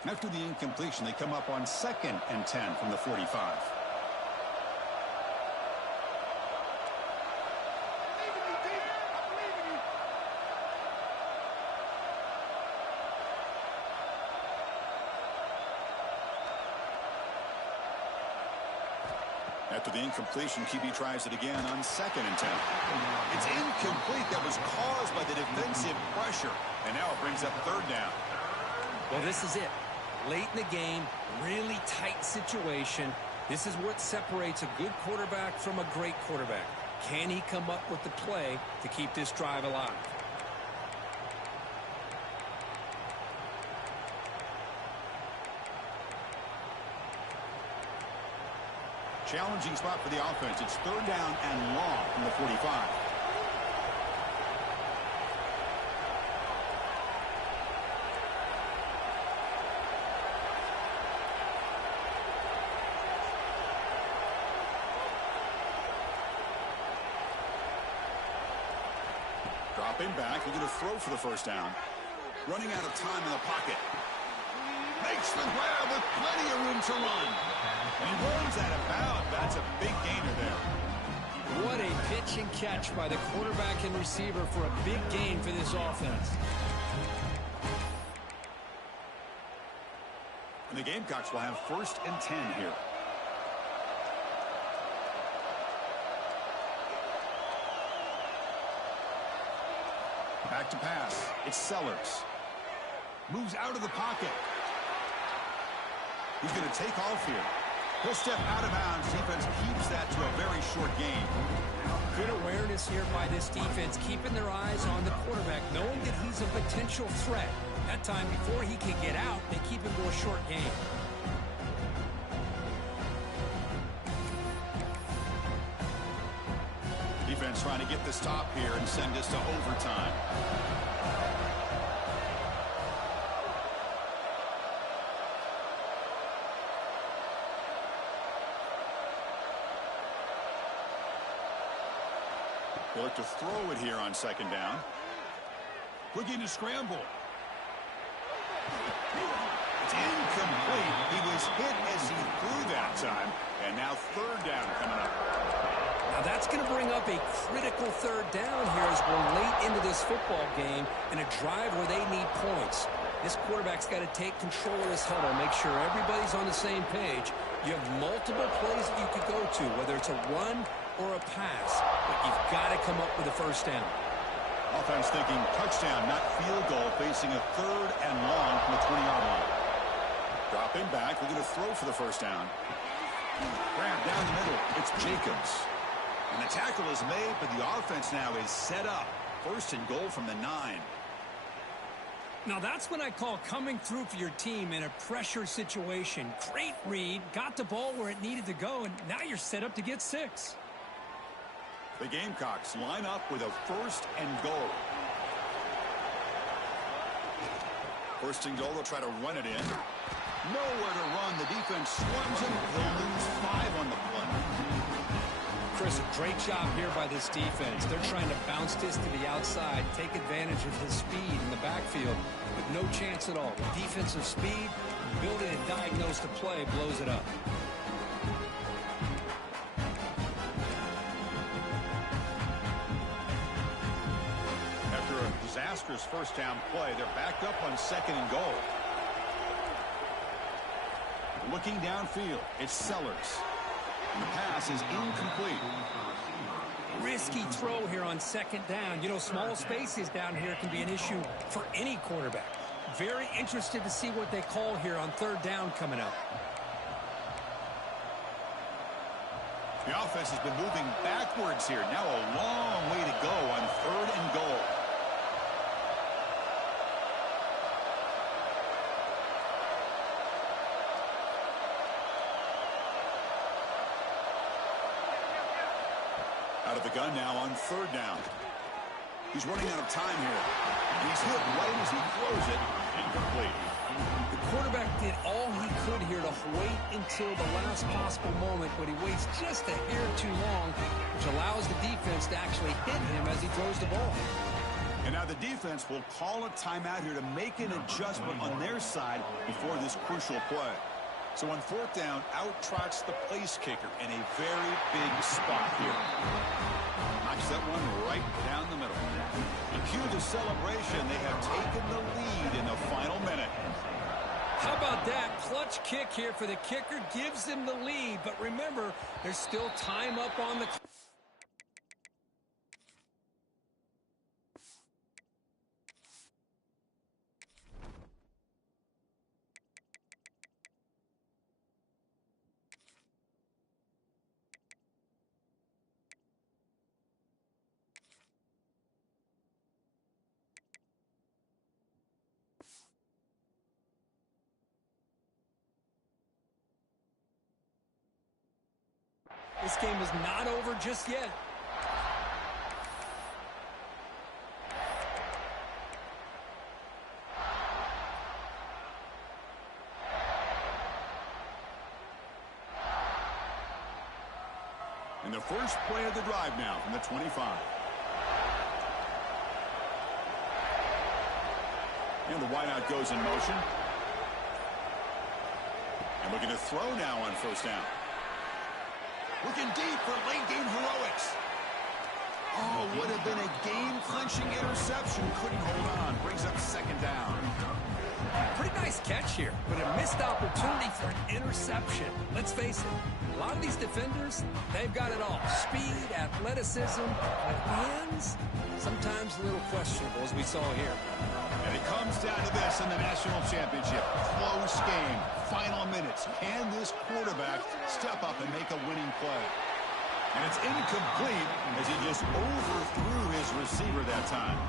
After the incompletion, they come up on 2nd and 10 from the 45. After the incompletion, QB tries it again on 2nd and 10. It's incomplete. That was caused by the defensive pressure. And now it brings up 3rd down. Well, this is it. Late in the game, really tight situation. This is what separates a good quarterback from a great quarterback. Can he come up with the play to keep this drive alive? Challenging spot for the offense. It's 3rd down and long from the 45. Dropping back, we're going to throw for the 1st down. Running out of time in the pocket. Makes the grab with plenty of room to run. And he runs out of bounds. That's a big gainer there. What a pitch and catch by the quarterback and receiver for a big gain for this offense. And the Gamecocks will have 1st and 10 here. Back to pass. It's Sellers. Moves out of the pocket. He's going to take off here. He'll step out of bounds. Defense keeps that to a very short gain. Good awareness here by this defense, keeping their eyes on the quarterback, knowing that he's a potential threat. That time, before he can get out, they keep him to a short gain. Defense trying to get the stop here and send us to overtime. They look to throw it here on 2nd down. Looking to scramble. It's incomplete. He was hit as he threw that time. And now 3rd down coming up. Now that's going to bring up a critical 3rd down here as we're late into this football game in a drive where they need points. This quarterback's got to take control of this huddle, make sure everybody's on the same page. You have multiple plays that you could go to, whether it's a run or a pass, but you've got to come up with a 1st down. Offense thinking touchdown, not field goal, facing a 3rd and long from the 20-yard line. Dropping back, we're going to throw for the 1st down. Grab down the middle. It's Jacobs. And the tackle is made, but the offense now is set up. 1st and goal from the 9. Now that's what I call coming through for your team in a pressure situation. Great read, got the ball where it needed to go, and now you're set up to get 6. The Gamecocks line up with a 1st and goal. 1st and goal, they'll try to run it in. Nowhere to run. The defense swarms him. They'll lose 5 on the play. Chris, great job here by this defense. They're trying to bounce this to the outside, take advantage of his speed in the backfield, but no chance at all. The defensive speed, build it and diagnose the play, blows it up. After a disastrous 1st down play, they're backed up on 2nd and goal. Looking downfield, it's Sellers. And the pass is incomplete. Risky throw here on 2nd down. You know, small spaces down here can be an issue for any quarterback. Very interested to see what they call here on 3rd down coming up. The offense has been moving backwards here. Now a long way to go on 3rd and goal. Out of the gun now on 3rd down. He's running out of time here. And he's hit right as he throws it. Incomplete. The quarterback did all he could here to wait until the last possible moment, but he waits just a hair too long, which allows the defense to actually hit him as he throws the ball. And now the defense will call a timeout here to make an adjustment on their side before this crucial play. So on fourth down, out trots the place kicker in a very big spot here. Knocks that one right down the middle. And cue the celebration. They have taken the lead in the final minute. How about that? Clutch kick here for the kicker. Gives them the lead. But remember, there's still time up on the clock. This game is not over just yet. And the first play of the drive now from the 25. And the wideout goes in motion. And looking to throw now on first down. Looking deep for late-game heroics. Oh, would have been a game-clinching interception. Couldn't hold on. Brings up second down. Pretty nice catch here, but a missed opportunity for an interception. Let's face it, a lot of these defenders, they've got it all. Speed, athleticism, but hands, sometimes a little questionable, as we saw here. And it comes down to this in the national championship. Close game. Final minutes. Can this quarterback step up and make a winning play? And it's incomplete as he just overthrew his receiver that time.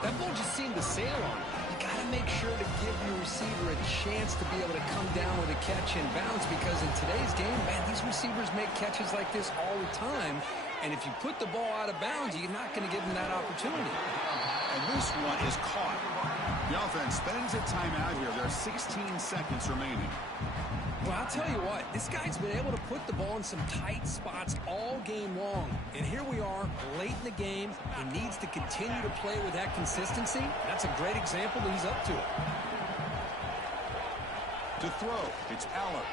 That ball just seemed to sail on him. You got to make sure to give your receiver a chance to be able to come down with a catch in bounds, because in today's game, man, these receivers make catches like this all the time. And if you put the ball out of bounds, you're not going to give them that opportunity. And this one is caught. The offense spends a timeout here. There are 16 seconds remaining. Well, I'll tell you what, this guy's been able to put the ball in some tight spots all game long. And here we are, late in the game. He needs to continue to play with that consistency. That's a great example that he's up to it. To throw, it's Aller.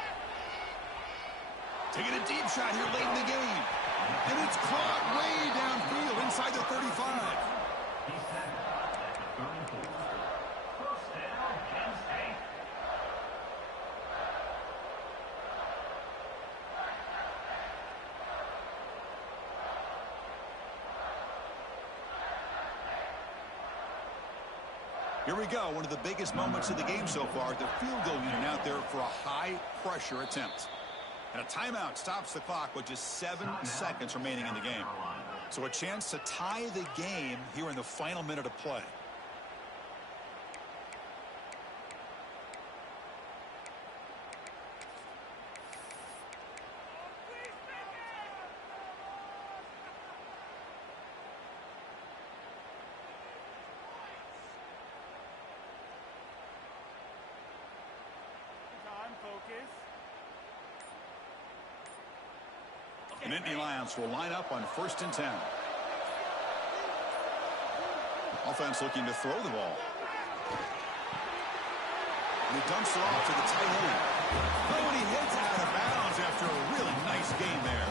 Taking a deep shot here late in the game. And it's caught way downfield inside the 35. Here we go, one of the biggest moments of the game so far. The field goal unit out there for a high-pressure attempt. And a timeout stops the clock with just 7 seconds remaining in the game. So a chance to tie the game here in the final minute of play. And Indy Lions will line up on 1st and 10. Offense looking to throw the ball. And he dumps it off to the tight end. Oh, and he heads out of bounds after a really nice game there.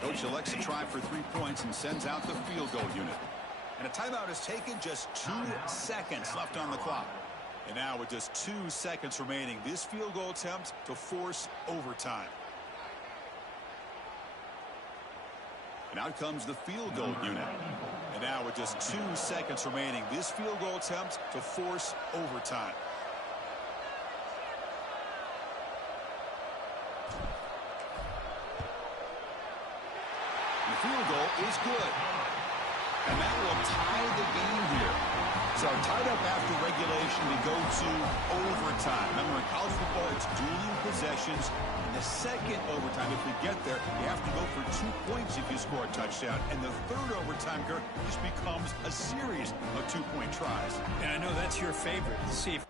Coach elects to try for 3 points and sends out the field goal unit. And a timeout is taken, just 2 seconds left on the clock. And now with just 2 seconds remaining, this field goal attempt to force overtime. And out comes the field goal unit. And now with just 2 seconds remaining, this field goal attempt to force overtime. The field goal is good. And that will tie the game here. So tied up after regulation, we go to overtime. Remember, in college football, it's dueling possessions. In the second overtime, if we get there, you have to go for 2 points if you score a touchdown. And the third overtime, Kirk, just becomes a series of 2-point tries. And I know that's your favorite. See if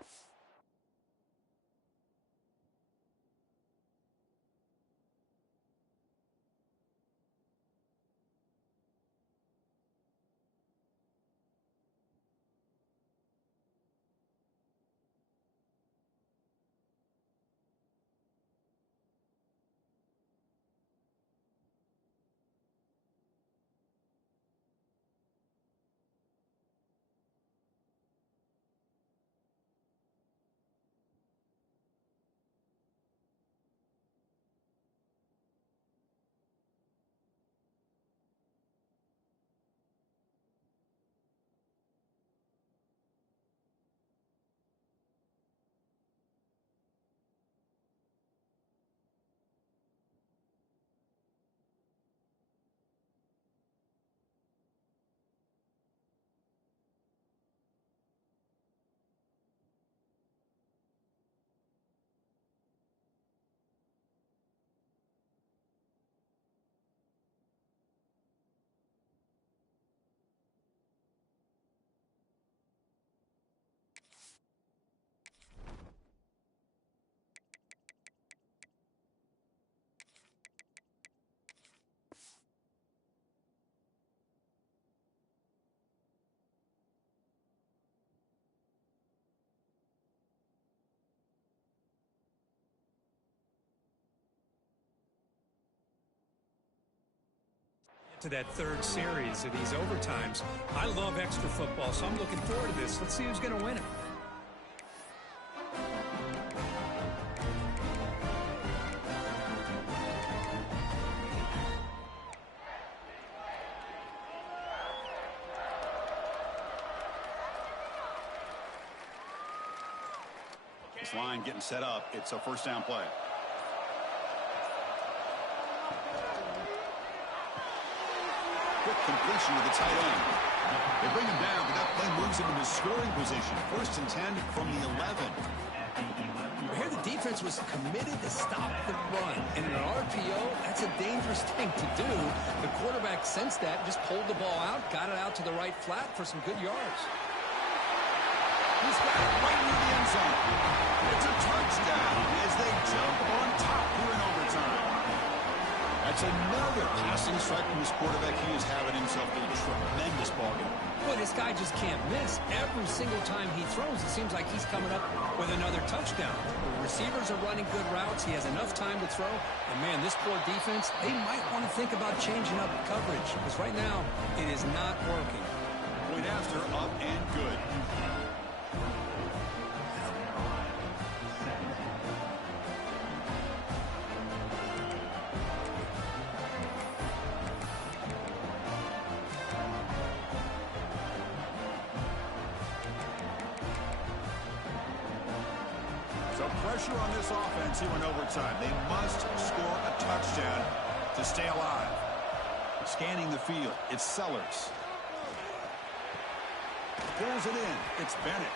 to that third series of these overtimes. I love extra football, so I'm looking forward to this. Let's see who's going to win it. This line getting set up. It's a first down play. Quick completion to the tight end. They bring him down, but that play moves him into scoring position. First and 10 from the 11. Here the defense was committed to stop the run. And in an RPO, that's a dangerous thing to do. The quarterback sensed that, just pulled the ball out, got it out to the right flat for some good yards. He's got it right near the end zone. It's a touchdown as they jump on top here in overtime. That's another passing strike from this quarterback. He is having himself a tremendous ball game. But this guy just can't miss. Every single time he throws, it seems like he's coming up with another touchdown. The receivers are running good routes. He has enough time to throw. And, man, this poor defense, they might want to think about changing up coverage because right now it is not working. Point after, up and good. So pressure on this offense here in overtime. They must score a touchdown to stay alive. Scanning the field, it's Sellers. Pulls it in, it's Bennett.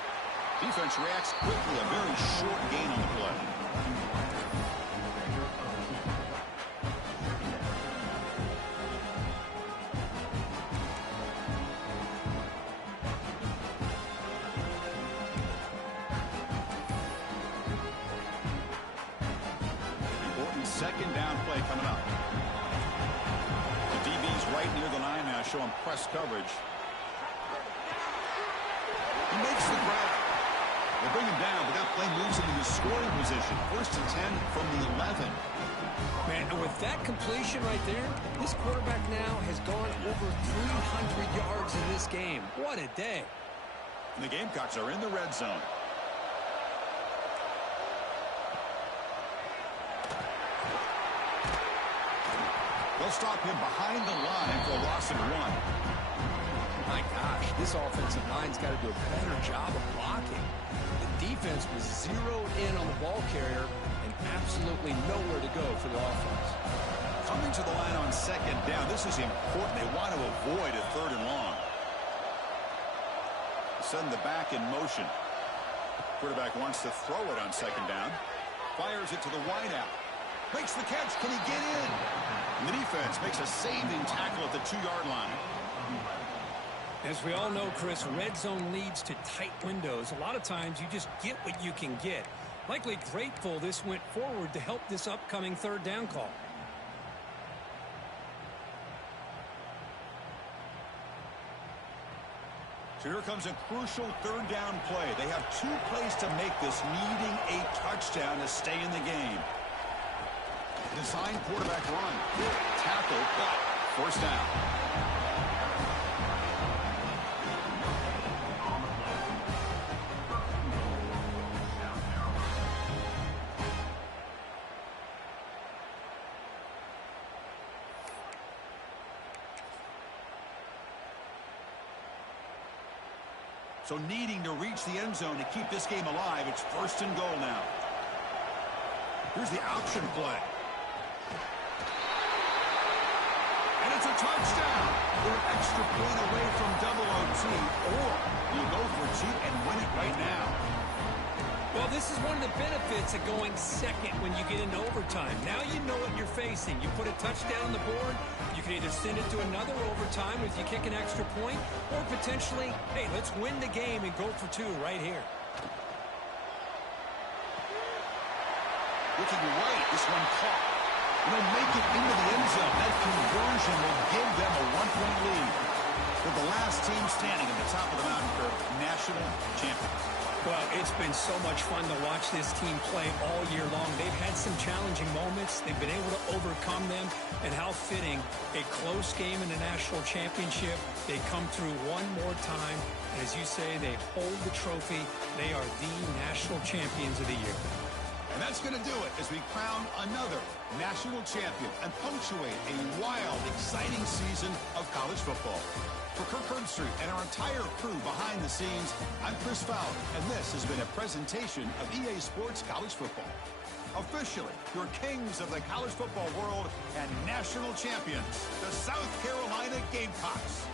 Defense reacts quickly, a very short gain on the play. Second down play coming up. The DB's right near the line now, showing press coverage. He makes the grab. They bring him down, but that play moves him into scoring position. First and 10 from the 11. Man, and with that completion right there, this quarterback now has gone over 300 yards in this game. What a day. And the Gamecocks are in the red zone. They'll stop him behind the line for a loss of 1. My gosh, this offensive line's got to do a better job of blocking. The defense was zeroed in on the ball carrier and absolutely nowhere to go for the offense. Coming to the line on second down, this is important. They want to avoid a third and long. Send the back in motion. Quarterback wants to throw it on second down. Fires it to the wideout. Makes the catch. Can he get in? And the defense makes a saving tackle at the 2-yard line. As we all know, Chris, red zone leads to tight windows. A lot of times you just get what you can get. Likely grateful this went forward to help this upcoming third down call. So here comes a crucial third down play. They have 2 plays to make this, needing a touchdown to stay in the game. Design quarterback run. Tackle, but first down. So needing to reach the end zone to keep this game alive, it's first and goal now. Here's the option play. And it's a touchdown. They're an extra point away from double OT, or you go for 2 and win it right now. Well, this is one of the benefits of going second when you get into overtime. Now you know what you're facing. You put a touchdown on the board, you can either send it to another overtime if you kick an extra point, or potentially, hey, let's win the game and go for 2 right here. Looking right, this one caught. They'll make it into the end zone. That conversion will give them a 1-point lead. They're the last team standing at the top of the mountain for national champions. Well, it's been so much fun to watch this team play all year long. They've had some challenging moments. They've been able to overcome them. And how fitting, a close game in the national championship. They come through one more time. And as you say, they hold the trophy. They are the national champions of the year. And that's going to do it as we crown another national champion and punctuate a wild, exciting season of college football. For Kirk Herbstreit and our entire crew behind the scenes, I'm Chris Fowler, and this has been a presentation of EA Sports College Football. Officially, your kings of the college football world and national champions, the South Carolina Gamecocks.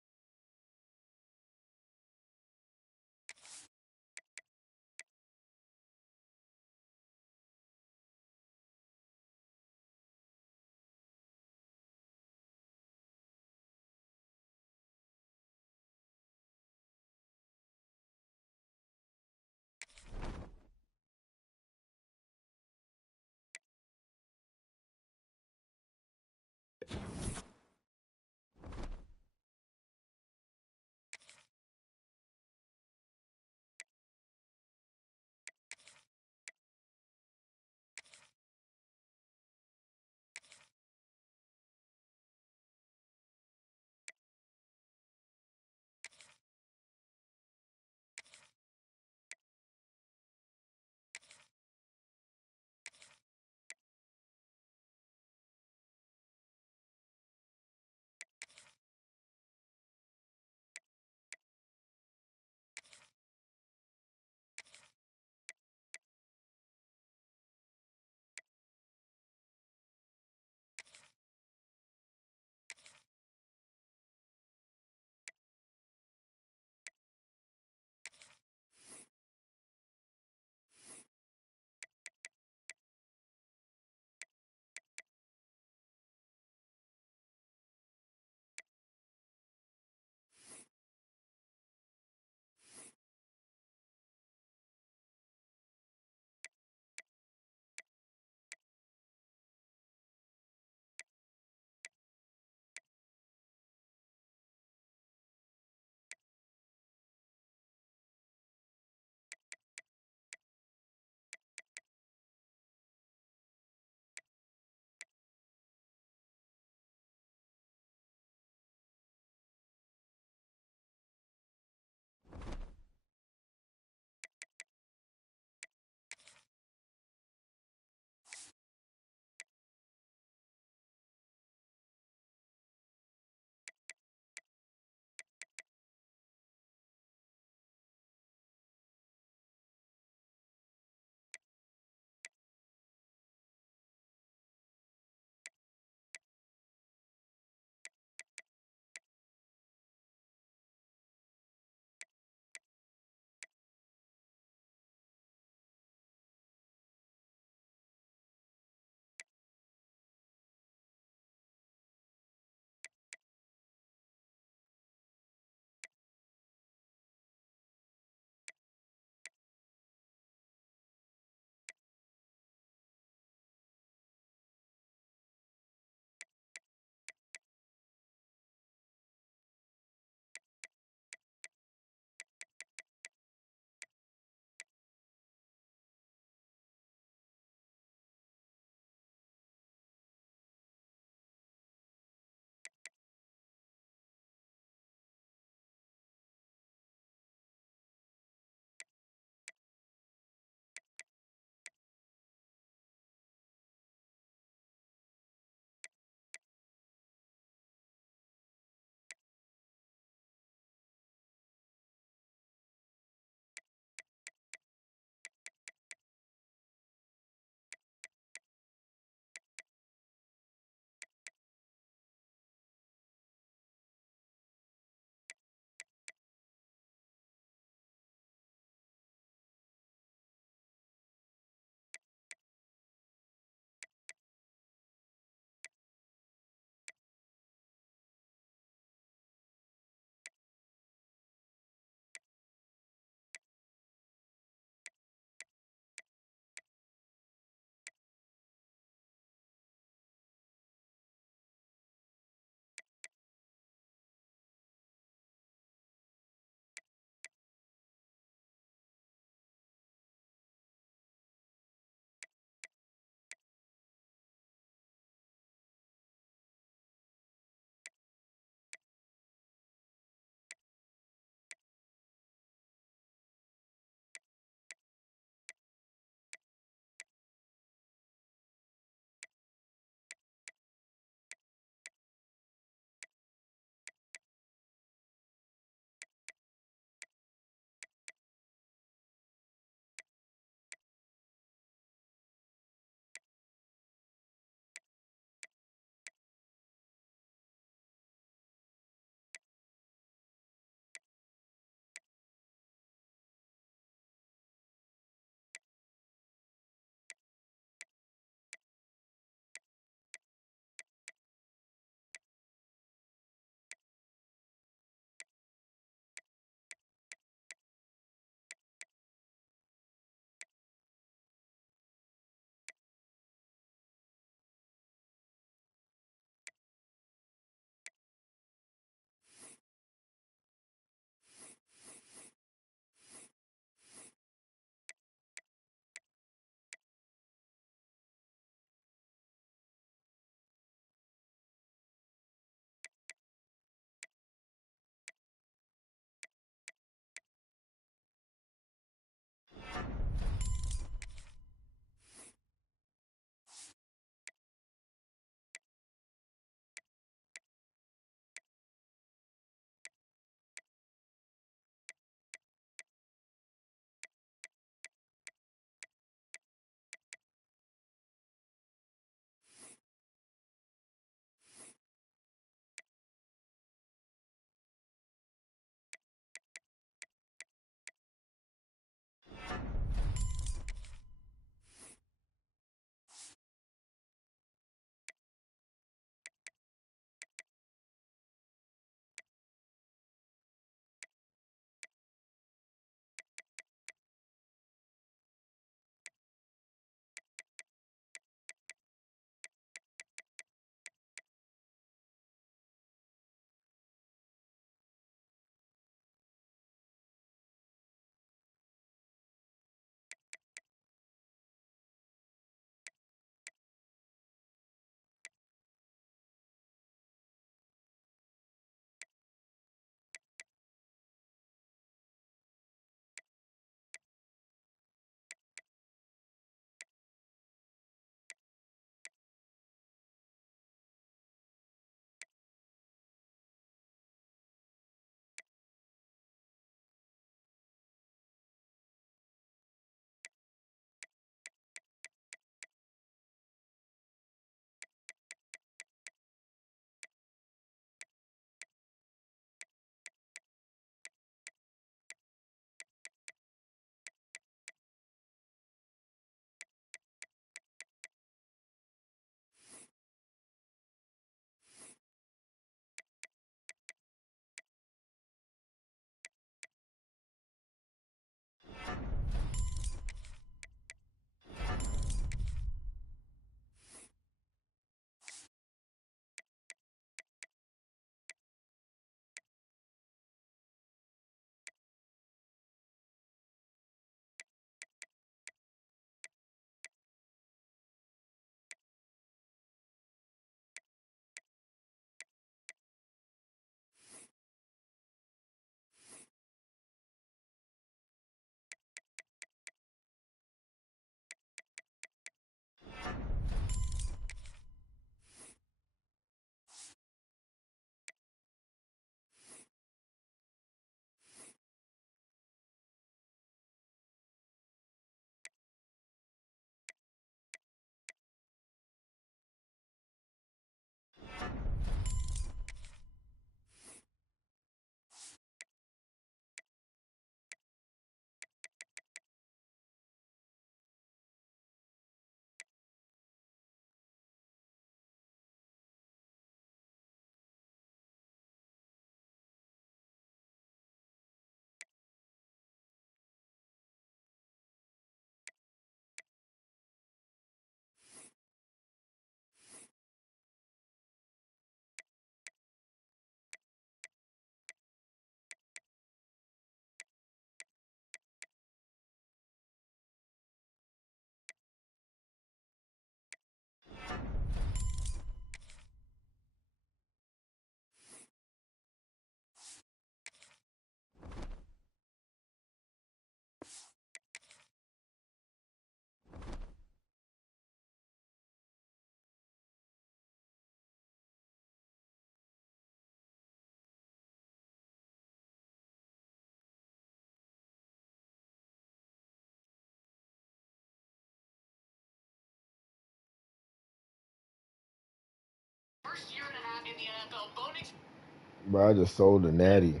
Bro, I just sold a natty.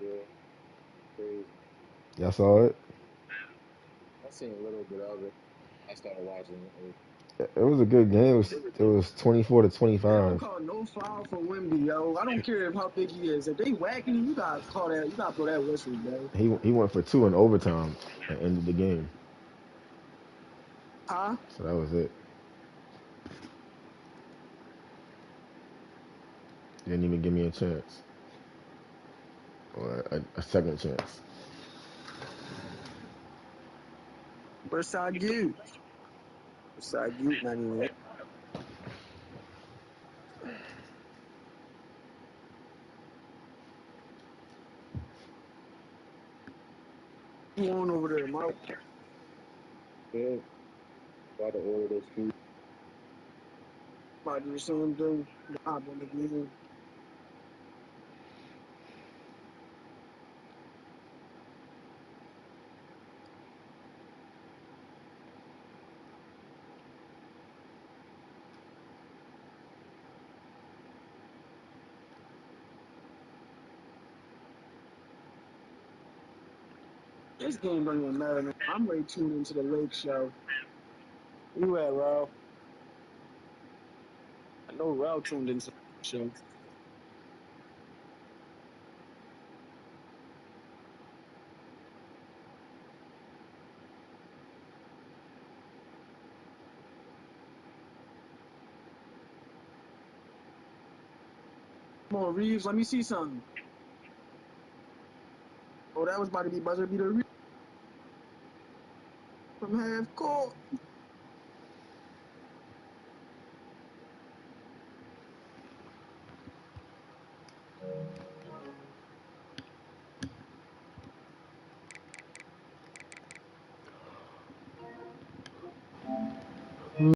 Yeah, crazy. Y'all saw it? I seen a little bit of it. I started watching it. It was a good game. It was 24 to They don't 25. call no foul for Wimby, yo. I don't care how big he is. If they whacking you, you gotta call that. You gotta blow that whistle, bro. He went for two in overtime and ended the game. Huh? So that was it. Didn't even give me a chance or a second chance. Where's side you? Side you, not even. Who on over there, Mark? Yeah, about to order this food. About to do the same thing. Hop on the game. This game don't even matter, man. I'm ready tuned into the Lake Show. Where you at, Ralph? I know Ralph tuned into the show. Come on, Reeves. Let me see something. Oh, that was about to be buzzer beater Reeves from half court.